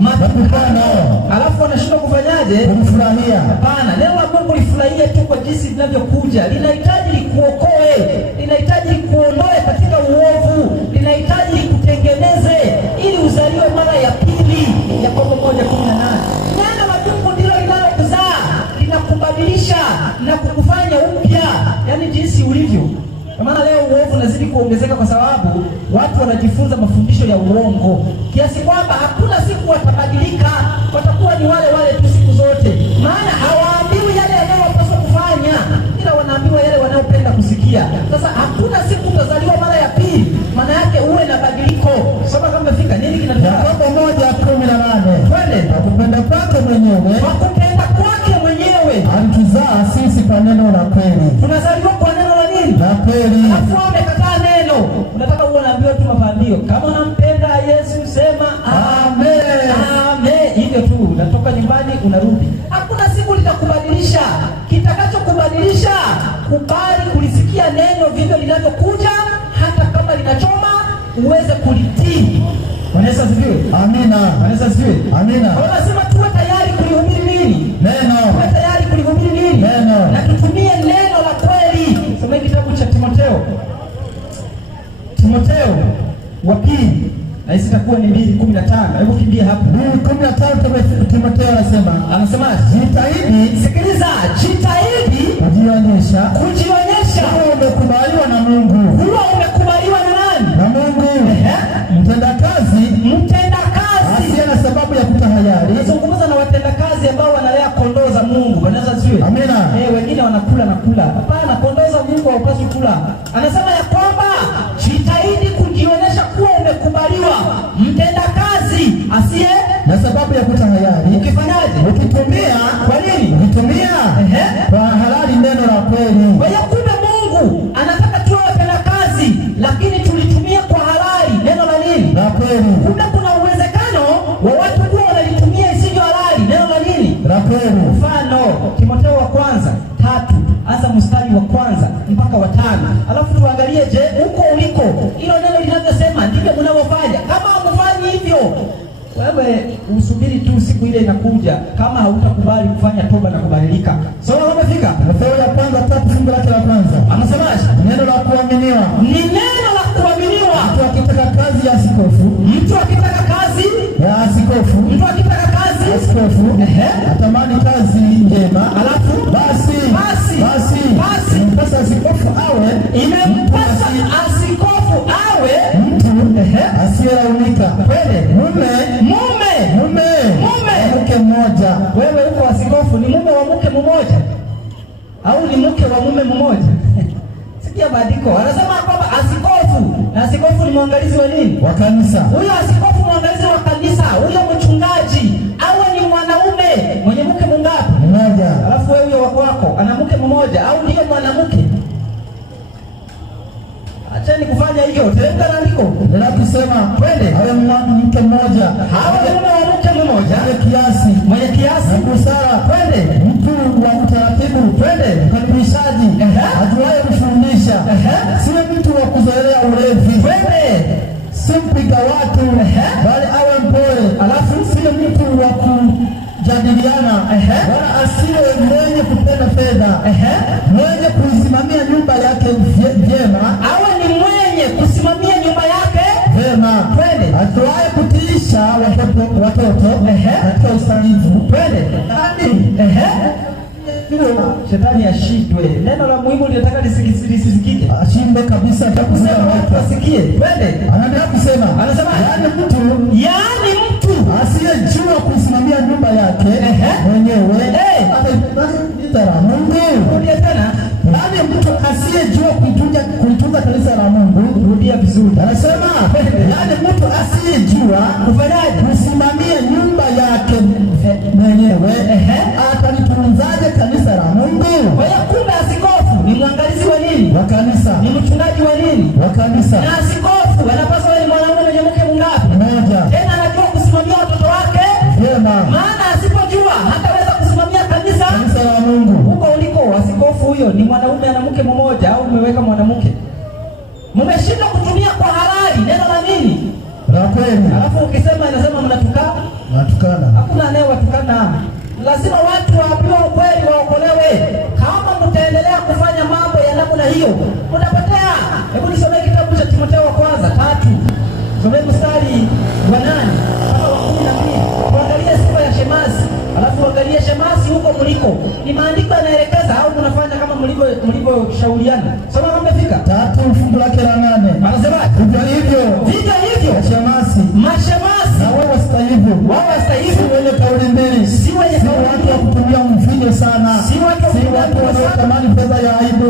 Matukano. Alafu wanashindwa kufanyaje? Kufurahia. Hapana, neno la Mungu lifurahie tu kwa jinsi linavyokuja. Linahitaji likuokoe, linahitaji likuondoe katika uovu, linahitaji likutengeneze ili uzaliwe mara ya pili. Yakobo 1:18. Neno la Mungu ndilo linalokuzaa, linakubadilisha na kukufanya upya, yaani jinsi ulivyo. Kwa maana leo uovu unazidi kuongezeka kwa sababu watu wanajifunza mafundisho ya uongo kiasi kwamba hakuna siku watabadilika, watakuwa ni wale wale tu siku zote. Maana hawaambiwi yale yanayopaswa kufanya, ila wanaambiwa yale wanayopenda kusikia. Sasa hakuna siku utazaliwa mara ya pili, maana yake uwe na badiliko. Sasa kama umefika nini kinatokea? Yakobo 1:18. Twende. Kwa kupenda kwake mwenyewe, kwa kupenda kwake mwenyewe alituzaa sisi kwa neno la kweli. Tunazaliwa kwa neno la nini? La kweli. Alafu umekataa neno. Unataka uwe unaambiwa tu mapambio. Kama unampenda Yesu sema amen. Amen. Hivyo tu unatoka nyumbani unarudi. Hakuna siku litakubadilisha. Kitakachokubadilisha, kubali kulisikia neno vivyo linavyokuja, hata kama linachoma uweze kulitii. Wanaweza ziviwe. Amina. Wanaweza ziviwe. Amina. Wanasema tuwe tayari kulihubiri nini? Neno. Tuwe tayari kulihubiri nini? Neno. Na tutumie neno la kweli. Soma kitabu cha Timotheo wa pili, na hisi itakuwa ni 2:15. Hebu kimbia hapo. 2:15. Timotheo anasema jitahidi, sikiliza, jitahidi kujionyesha kuwa umekubaliwa na Mungu. Huwa umekubaliwa na nani? Na Mungu. Mtendakazi asiye na sababu ya kutahayari. Nazungumza na watendakazi ambao wanalea kondoo za Mungu. Wanaweza ziwe. Amina. Wengine wanakula. Hapana, kondoo za Mungu haupaswi kula. Anasema ya kwamba jitahidi kujionyesha kuwa umekubaliwa, mtendakazi asiye na sababu ya kutahayari. Ukifanyaje? Ukitumia. Kwa nini? Ukitumia kwa halali neno la kweli. Kwa hiyo kumbe Mungu anataka tuwe watendakazi, lakini tulitumia kwa halali neno la nini? La kweli. Kumbe kuna uwezekano wa watu kuwa wanalitumia isivyo halali neno la nini? La kweli. Mfano, Timotheo wa kwanza 3, anza mstari wa 1 mpaka wa 5. Alafu tuangalie, je, huko uliko hilo neno linavyosema ndivyo mnavyofanya? Kama hamfanyi hivyo, wewe usubiri tu, siku ile inakuja kama hautakubali kufanya toba na kubadilika. Soma kama fika. Timotheo ya kwanza 3 fungu lake la kwanza. Anasemaje? Neno la kuaminiwa. Ni neno la kuaminiwa. Mtu akitaka kazi ya askofu, mtu akitaka kazi ya askofu, mtu akitaka kazi askofu, atamani kazi njema. Alafu basi impasa askofu awe, imempasa askofu awe mtu asiyelaunika, mume mke mmoja. Wewe uko askofu, ni mume wa mke mmoja au ni mke wa mume mmoja? Sikia maandiko, anasema kwamba askofu, na askofu ni mwangalizi wa nini? Wa kanisa. Huyo askofu mwangalizi wa kanisa, huyo mchungaji awe ni mwanaume mwenye mke mungapi? Mmoja. Alafu wewe huyo wako ana mke mmoja au ndiyo mwanamke? Acheni kufanya hivyo. Teremka na andiko. Ndio kusema twende. Awe mke mmoja. Awe mume wa mke mmoja. Mwenye kiasi. Busara. Twende. Mtu wa utaratibu. Twende. Mkaribishaji. Ajuaye kufundisha. Siwe mtu wa kuzoelea ulevi. Twende. Si mpiga watu. Bali awe mpole. Alafu siwe mtu wa kujadiliana. Wala asiwe mwenye kupenda fedha. Mwenye kuisimamia nyumba yake vyema. Awe ni mwenye kusimamia nyumba yake vyema. Twende. Atoaye kutiisha watoto katika usalimu. Twende. Shetani ashindwe. Neno la muhimu linataka lisisikike. Ashindwe kabisa. Kusema watu wasikie. Twende. Anaendelea kusema. Anasema yaani mtu asiyejua kusimamia nyumba yake mwenyewe ataipata la Mungu. Rudia tena. Yaani mtu asiyejua kuitunza kanisa la Mungu. Rudia vizuri. Anasema yaani mtu asiyejua kufanyaje kusimamia nyumba yake mwenyewe atalitunzaje kanisa la Mungu? Kwa hiyo kumbe askofu ni mwangalizi wa nini? Wa kanisa. Ni mchungaji wa nini? Wa kanisa. Na askofu anapaswa ni mwanaume mwenye mke mungapi? Mmoja. Tena anajua kusimamia watoto wake vyema. Maana asipojua hataweza kusimamia kanisa la Mungu. Huko uliko askofu huyo ni mwanaume ana mke mmoja au umeweka mwanamke? Mmeshindwa kutumia kwa halali neno la nini? La kweli. Alafu ukisema inasema mnatukana. Hakuna anayewatukana. Lazima watu waambiwe ukweli, waokolewe. Kama mtaendelea kufanya mambo ya namna hiyo, mtapotea. Hebu nisomee kitabu cha Timotheo wa kwanza 3. Somee mstari wa 8 mpaka wa 12. Tuangalie sifa ya shemasi. Alafu angalia shemasi huko mliko. Ni maandiko yanaelekeza au mnafanya kama mlivyoshauriana? Soma kama umefika. 3 fungu lake la 8. Anasema vivyo hivyo mashemasi na wao wastahili wenye kauli mbili, si watu wa kutumia mvinyo sana, si watu wanaotamani fedha ya aibu,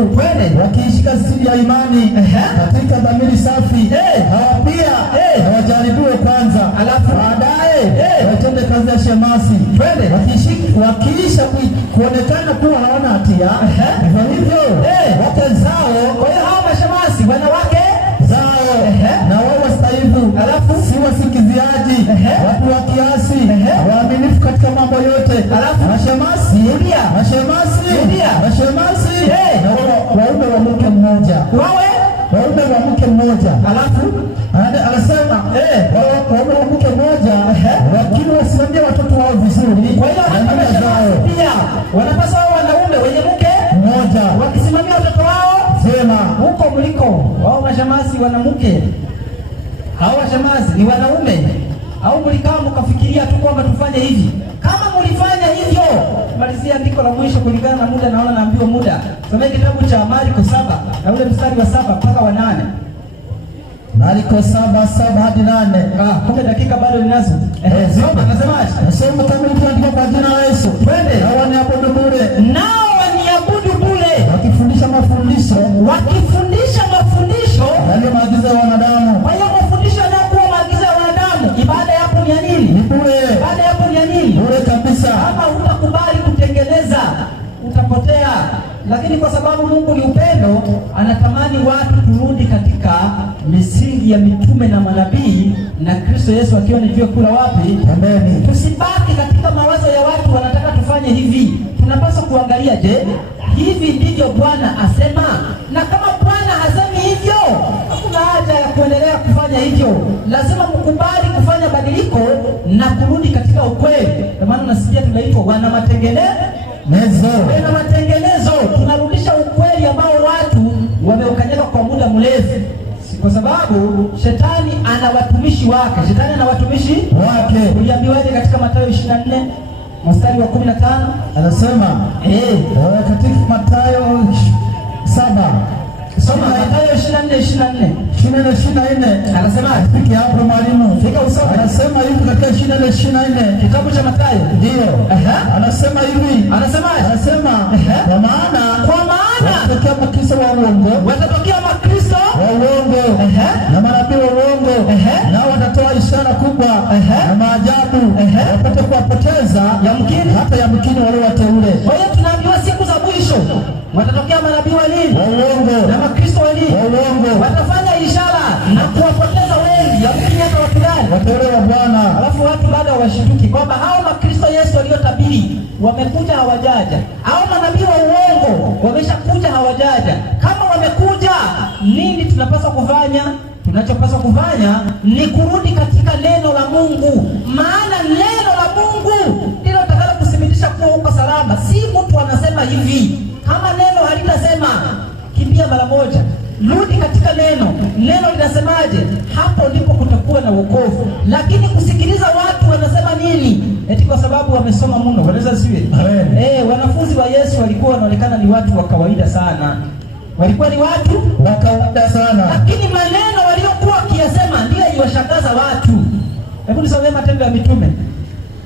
wakiishika siri ya imani katika dhamiri safi. Hawa pia hawajaribiwe kwanza, alafu baadaye watende kazi ya shemasi, wakiisha kuonekana kuwa hawana hatia. Hivyo wake zao, kwa hiyo hao mashemasi wanawake zao na wao wastahili, alafu si wasikiziaji, watu wa kiasi, waaminifu katika mambo yote. Alafu mashemasi na waume wa mke mmoja, alafu anasema waume wa mke mmoja, lakini wasimamie watoto wao vizuri. Kwa hiyo hata mashemasi pia wanapaswa wanaume wenye mke mmoja wakisimamia watoto wao sema huko mliko. Wao mashemasi wanamke, hao mashemasi ni wanaume. Au mlikaa mkafikiria tu kwamba tufanye hivi? Kama mlifanya hivyo, malizia andiko la mwisho kulingana na muda. Naona naambiwa muda. Someni kitabu cha Marko 7 na ule mstari wa 7 mpaka wa 8. Marko 7:7 hadi 8. Kumbe dakika bado ninazo. Soma, nasemaje? Nasema kama ilivyoandikwa kwa jina la Yesu. Twende. Nao waniabudu bure. Nao waniabudu bure. Wakifundisha mafundisho yaliyo maagizo ya wanadamu. Kwa hiyo mafundisho yanayokuwa maagizo ya wanadamu, ibada yako ni ya nini? Ni bure. Ibada yako ni ya nini? Bure kabisa. Kama utakubali kutengeneza, utapotea. Lakini kwa sababu Mungu ni upendo, anatamani watu turudi katika misingi ya mitume na manabii na Kristo Yesu akiwa ni jiwe kula wapi? Amen. Tusibaki katika mawazo ya watu wanataka tufanye hivi. Tunapaswa kuangalia, je, hivi ndivyo Bwana asema? Na kama Bwana hasemi hivyo, hakuna haja ya kuendelea kufanya hivyo. Lazima mkubali kufanya badiliko na kurudi katika ukweli. Kwa maana nasikia tunaitwa wana matengenezo. Tunarudisha ukweli ambao watu wameukanyaga kwa muda mrefu. Kwa sababu shetani ana watumishi wake. Uliambiwaje katika Mathayo 24 mstari wa 15? Anasema katika Mathayo 7. Soma Mathayo 24. Anasema fiki hapo mwalimu. Fika usome. Anasema hivi katika 24 kitabu cha Mathayo. Ndio. Anasema hivi. Anasema kwa maana watatokea makristo wa uongo na manabii wa uongo, nao watatoa ishara kubwa na maajabu, wapate kuwapoteza yamkini wale wateule. Kwa hiyo tunaambiwa siku za mwisho watatokea manabii wa uongo na makristo wa uongo, watafanya ishara na kuwapoteza wengi, yamkini hata watu gani? Wateule wa Bwana. Alafu watu baada washituki kwamba hao makristo Yesu waliotabiri wamekuja hawajaja, au manabii wa uongo wameshakuja hawajaja. Kama wamekuja, nini tunapaswa kufanya? Tunachopaswa kufanya ni kurudi katika neno la Mungu, maana neno la Mungu ndilo litakalo kuthibitisha kuwa uko salama. Si mtu anasema hivi. Kama neno halitasema, kimbia mara moja, rudi katika neno. Neno linasemaje? Hapo ndipo kutakuwa na wokovu. Lakini kusikiliza watu wanasema nini, eti kwa sababu wamesoma mno, wanaweza siwe. Wanafunzi wa Yesu walikuwa wanaonekana ni watu wa kawaida sana. Lakini maneno waliokuwa wakiyasema ndiyo iwashangaza watu. Hebu nisomee Matendo ya Mitume.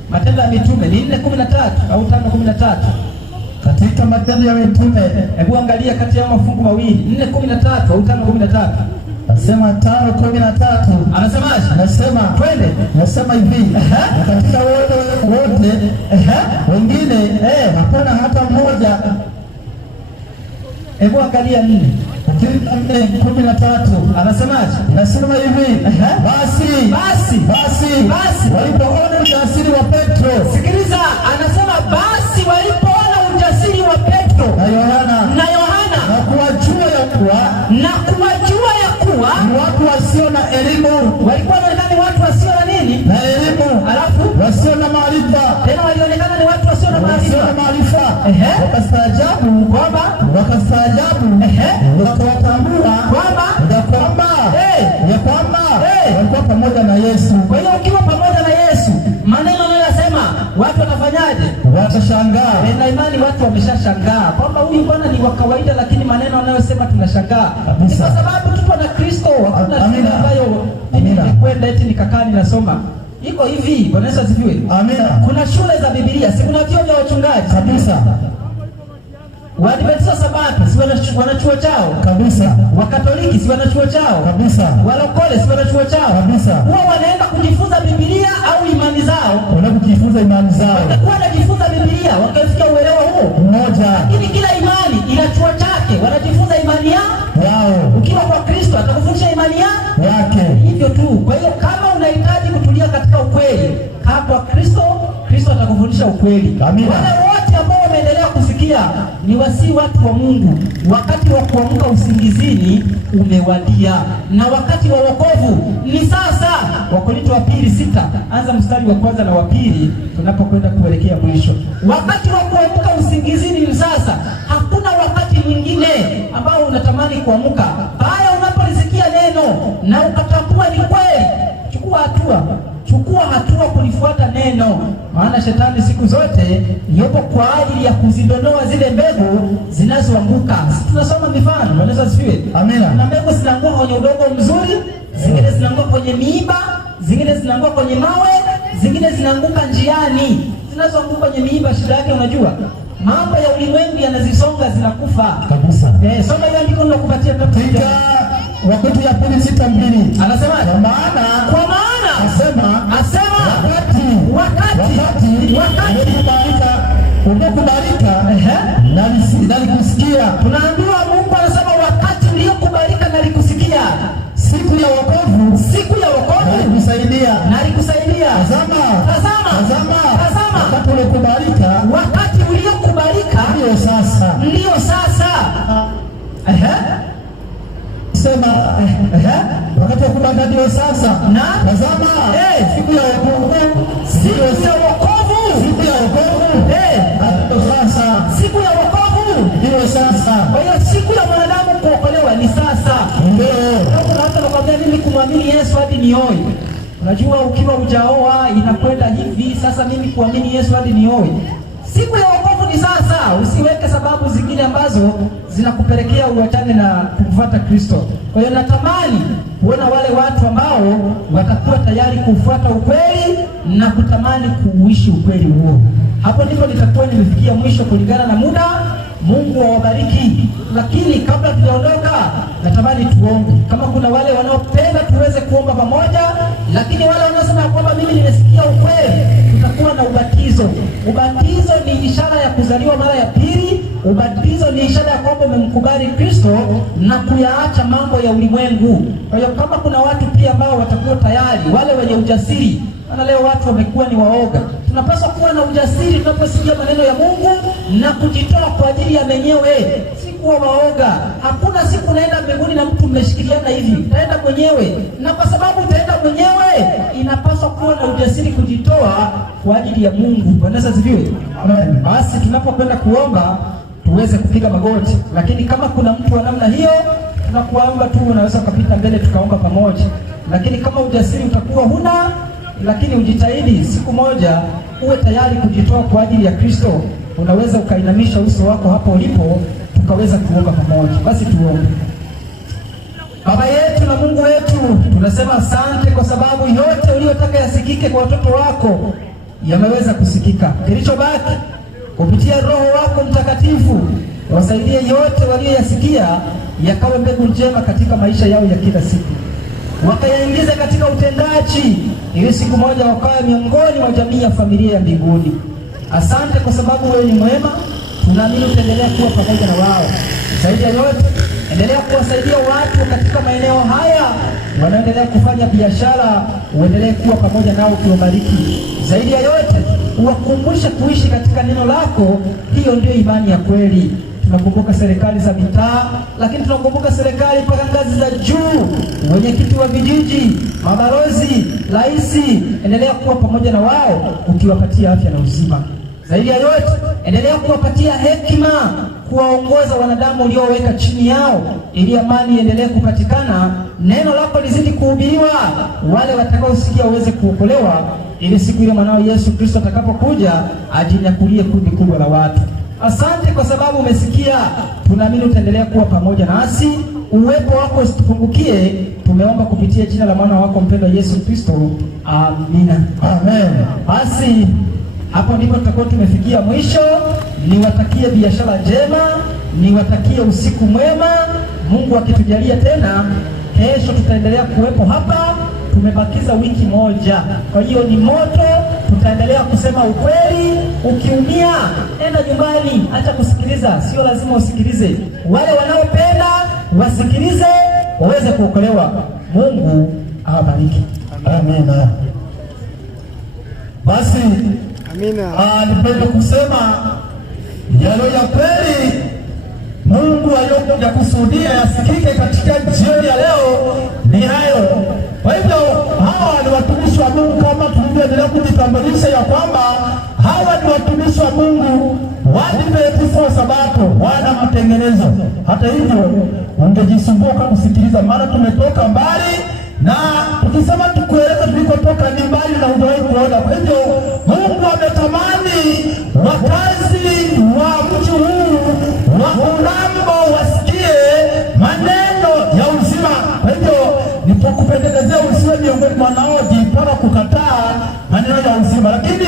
Matendo ya Mitume ni 4:13 au 5:13. Katika Matendo ya Mitume, hebu angalia kati ya mafungu mawili, 4:13 au 5:13. Anasema 5:13. Anasemaje? Anasema twende. Anasema hivi, katika wote wengine hapana hata mmoja. Hebu angalia 4:13. Anasemaje? Anasema hivi, basi walipoona ujasiri wa Petro. Sikiliza, anasema basi walipoona ujasiri wa Petro na Yohana na kuwajua ya kuwa ni watu wasio na elimu. Walikuwa wanaonekana ni watu wasio na nini? Na elimu. Alafu wasio na maarifa. Tena walionekana ni watu wasio na maarifa. Wakastaajabu kwamba wakawatambua kwamba walikuwa pamoja na Yesu. Kwa hiyo ukiwa pamoja na Yesu, maneno anayosema watu watafanyaje? Watashangaa. Na imani watu wameshashangaa kwamba huyu bwana ni wa kawaida, lakini maneno anayosema tunashangaa. Ni kwa sababu tupo na Kristo. Hakuna shule ambayo nimekwenda eti nikakaa ninasoma. Iko hivi, Bwana Yesu asifiwe. Amina. Kuna shule za Biblia, si kuna vyuo vya wachungaji kabisa. Waadventista Sabato si wana chuo chao kabisa. Wakatoliki si wana chuo chao kabisa. Walokole si wana chuo chao kabisa. Huwa wanaenda kujifunza Biblia au imani zao. Wanaenda kujifunza imani zao. Wanakuwa wanajifunza Biblia wakafikia uelewa huo mmoja. Lakini kila imani ina chuo chake. Wanajifunza imani yao. Ukiwa kwa Kristo atakufundisha imani yake. Hivyo tu. Kwa hiyo kama unahitaji kutulia katika ukweli, kaa kwa Kristo, Kristo atakufundisha ukweli. Amina. Wale wote ambao wameendelea kusikia ni wasi watu wa Mungu. Wakati wa kuamka usingizini umewadia, na wakati wa wokovu ni sasa. Wakorintho wa pili 6 anza mstari wa kwanza na wa pili tunapokwenda kuelekea mwisho. Wakati wa kuamka usingizini ni sasa. Hakuna wakati mwingine ambao unatamani kuamka. Haya, unapolisikia neno na ukatambua ni kweli, chukua hatua kulifuata neno, maana shetani siku zote yupo kwa ajili ya kuzidondoa zile mbegu zinazoanguka. Tunasoma mifano, Bwana asifiwe. Amina. Na mbegu zinaanguka kwenye udongo mzuri, zingine zinaanguka kwenye miiba, zingine zinaanguka kwenye mawe, zingine zinaanguka njiani. Zinazoanguka kwenye miiba, shida yake unajua, mambo ya ulimwengu yanazisonga, zinakufa kabisa. Soma hiyo andiko nilokupatia katika Wakorintho ya pili 6:2 anasema kwa maana asema wakati uliokubalika nalikusikia. Tunaambiwa Mungu anasema wakati uliokubalika nalikusikia. Siku ya wokovu nalikusaidia. Tazama wakati uliokubalika ndio sasa. Sema wakati wa kubalika ndio sasa. Na tazama siku ya wokovu siku ya wokovu ndio sasa. Kwa hiyo siku ya mwanadamu kuokolewa ni sasa. Ndio. Kuna watu wanakuambia mimi kumwamini Yesu hadi nioe. Unajua ukiwa hujaoa inakwenda hivi. Sasa mimi kuamini Yesu hadi nioe. Siku ya wokovu ni sasa. Usiweke sababu zingine ambazo zinakupelekea uachane na kumfuata Kristo. Kwa hiyo natamani kuona wale watu ambao watakuwa tayari kufuata ukweli na kutamani kuuishi ukweli huo. Hapo ndipo nitakuwa nimefikia mwisho kulingana na muda. Mungu awabariki. Lakini kabla tujaondoka, natamani tuombe. Kama kuna wale wanaopenda tuweze kuomba pamoja, lakini wale wanaosema kwamba mimi nimesikia ukweli, tutakuwa na ubatizo. Ubatizo ni ishara ya kuzaliwa mara ya pili. Ubatizo ni ishara ya kwamba umemkubali Kristo na kuyaacha mambo ya ulimwengu. Kwa hiyo kama kuna watu pia ambao watakuwa tayari, wale wenye ujasiri, maana leo watu wamekuwa ni waoga. Tunapaswa kuwa na ujasiri tunaposikia maneno ya Mungu na kujitoa kwa ajili ya mwenyewe, si kuwa waoga. Hakuna siku naenda mbinguni na mtu mmeshikiliana hivi, utaenda mwenyewe. Na kwa sababu utaenda mwenyewe, inapaswa kuwa na ujasiri kujitoa kwa ajili ya Mungu. Bwana asifiwe. Basi tunapokwenda kuomba tuweze kupiga magoti, lakini kama kuna mtu wa namna hiyo, tunakuomba tu unaweza kupita mbele tukaomba pamoja. Lakini kama ujasiri utakuwa huna, lakini ujitahidi siku moja uwe tayari kujitoa kwa ajili ya Kristo. Unaweza ukainamisha uso wako hapo ulipo tukaweza kuomba pamoja. Basi tuombe. Baba yetu na Mungu wetu, tunasema asante kwa sababu yote uliyotaka yasikike kwa watoto wako yameweza kusikika. Kilichobaki kupitia Roho wako Mtakatifu, wasaidie yote walioyasikia yakawe mbegu njema katika maisha yao ya kila siku, wakayaingize katika utendaji, ili siku moja wakawe miongoni mwa jamii ya familia ya mbinguni. Asante kwa sababu wewe ni mwema. Tunaamini utaendelea kuwa pamoja na wao. Zaidi ya yote, endelea kuwasaidia watu katika maeneo haya wanaendelea kufanya biashara, uendelee kuwa pamoja nao ukiwabariki. Zaidi ya yote, uwakumbushe kuishi katika neno lako. Hiyo ndio imani ya kweli. tunakumbuka serikali za mitaa, lakini tunakumbuka serikali mpaka ngazi za juu, wenyekiti wa vijiji, mabalozi, rais. Endelea kuwa pamoja na wao ukiwapatia afya na uzima. Zaidi ya yote, endelea kuwapatia hekima, kuwaongoza wanadamu ulioweka chini yao, ili amani iendelee kupatikana, neno lako lizidi kuhubiriwa, wale watakaosikia waweze kuokolewa, ili siku ile mwanao Yesu Kristo atakapokuja ajinyakulie kundi kubwa la watu. Asante kwa sababu umesikia. Tunaamini utaendelea kuwa pamoja nasi, uwepo wako usitupungukie. Tumeomba kupitia jina la mwana wako mpendwa Yesu Kristo, amina. Amen. Basi hapo ndipo tutakuwa tumefikia mwisho. Niwatakie biashara njema, niwatakie usiku mwema. Mungu akitujalia tena kesho tutaendelea kuwepo hapa. Tumebakiza wiki moja, kwa hiyo ni moto. Tutaendelea kusema ukweli. Ukiumia enda nyumbani, acha kusikiliza. Sio lazima usikilize, wale wanaopenda wasikilize waweze kuokolewa. Mungu awabariki. Amina. Basi nipende kusema yalo ya kweli Mungu aliyokuja kusudia yasikike katika jioni ya leo ni hayo. Kwa hivyo hawa ni watumishi wa Mungu, kama tulivyoendelea kujitambulisha ya kwamba hawa ni watumishi wa Mungu Waadventista wa Sabato, wana matengenezo. Hata hivyo ungejisumbua kama kusikiliza, maana tumetoka mbali, na tukisema tukueleza tulikotoka ni mbali na hujawahi kuona. Kwa hivyo Mungu ametamani wakazi wa mji huu wa Urambo wasikie maneno ya uzima. Kwa hivyo nipokupendekezea usiwe miongoni mwa wanaojipanga kukataa maneno ya uzima, lakini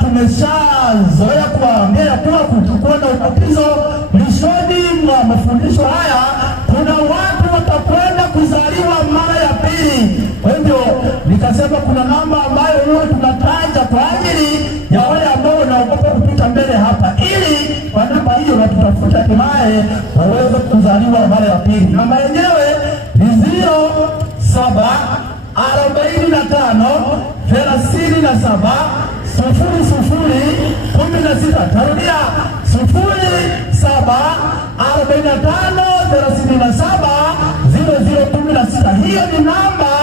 tumeshazoea kuwaambia kuwa kutakuwa na ubatizo mwishoni mwa mafundisho haya. Kuna watu watakwenda kuzaliwa mara ya pili. Kwa hivyo nikasema kuna namba ambayo huwa tunataja kwa ajili ya wale ambao wanaogopa kupita mbele hapa, ili kwa namba hiyo watutafuta hatimaye waweze kuzaliwa mara ya pili. Namba yenyewe ni 0745370016. Tarudia 0745370016. Hiyo ni namba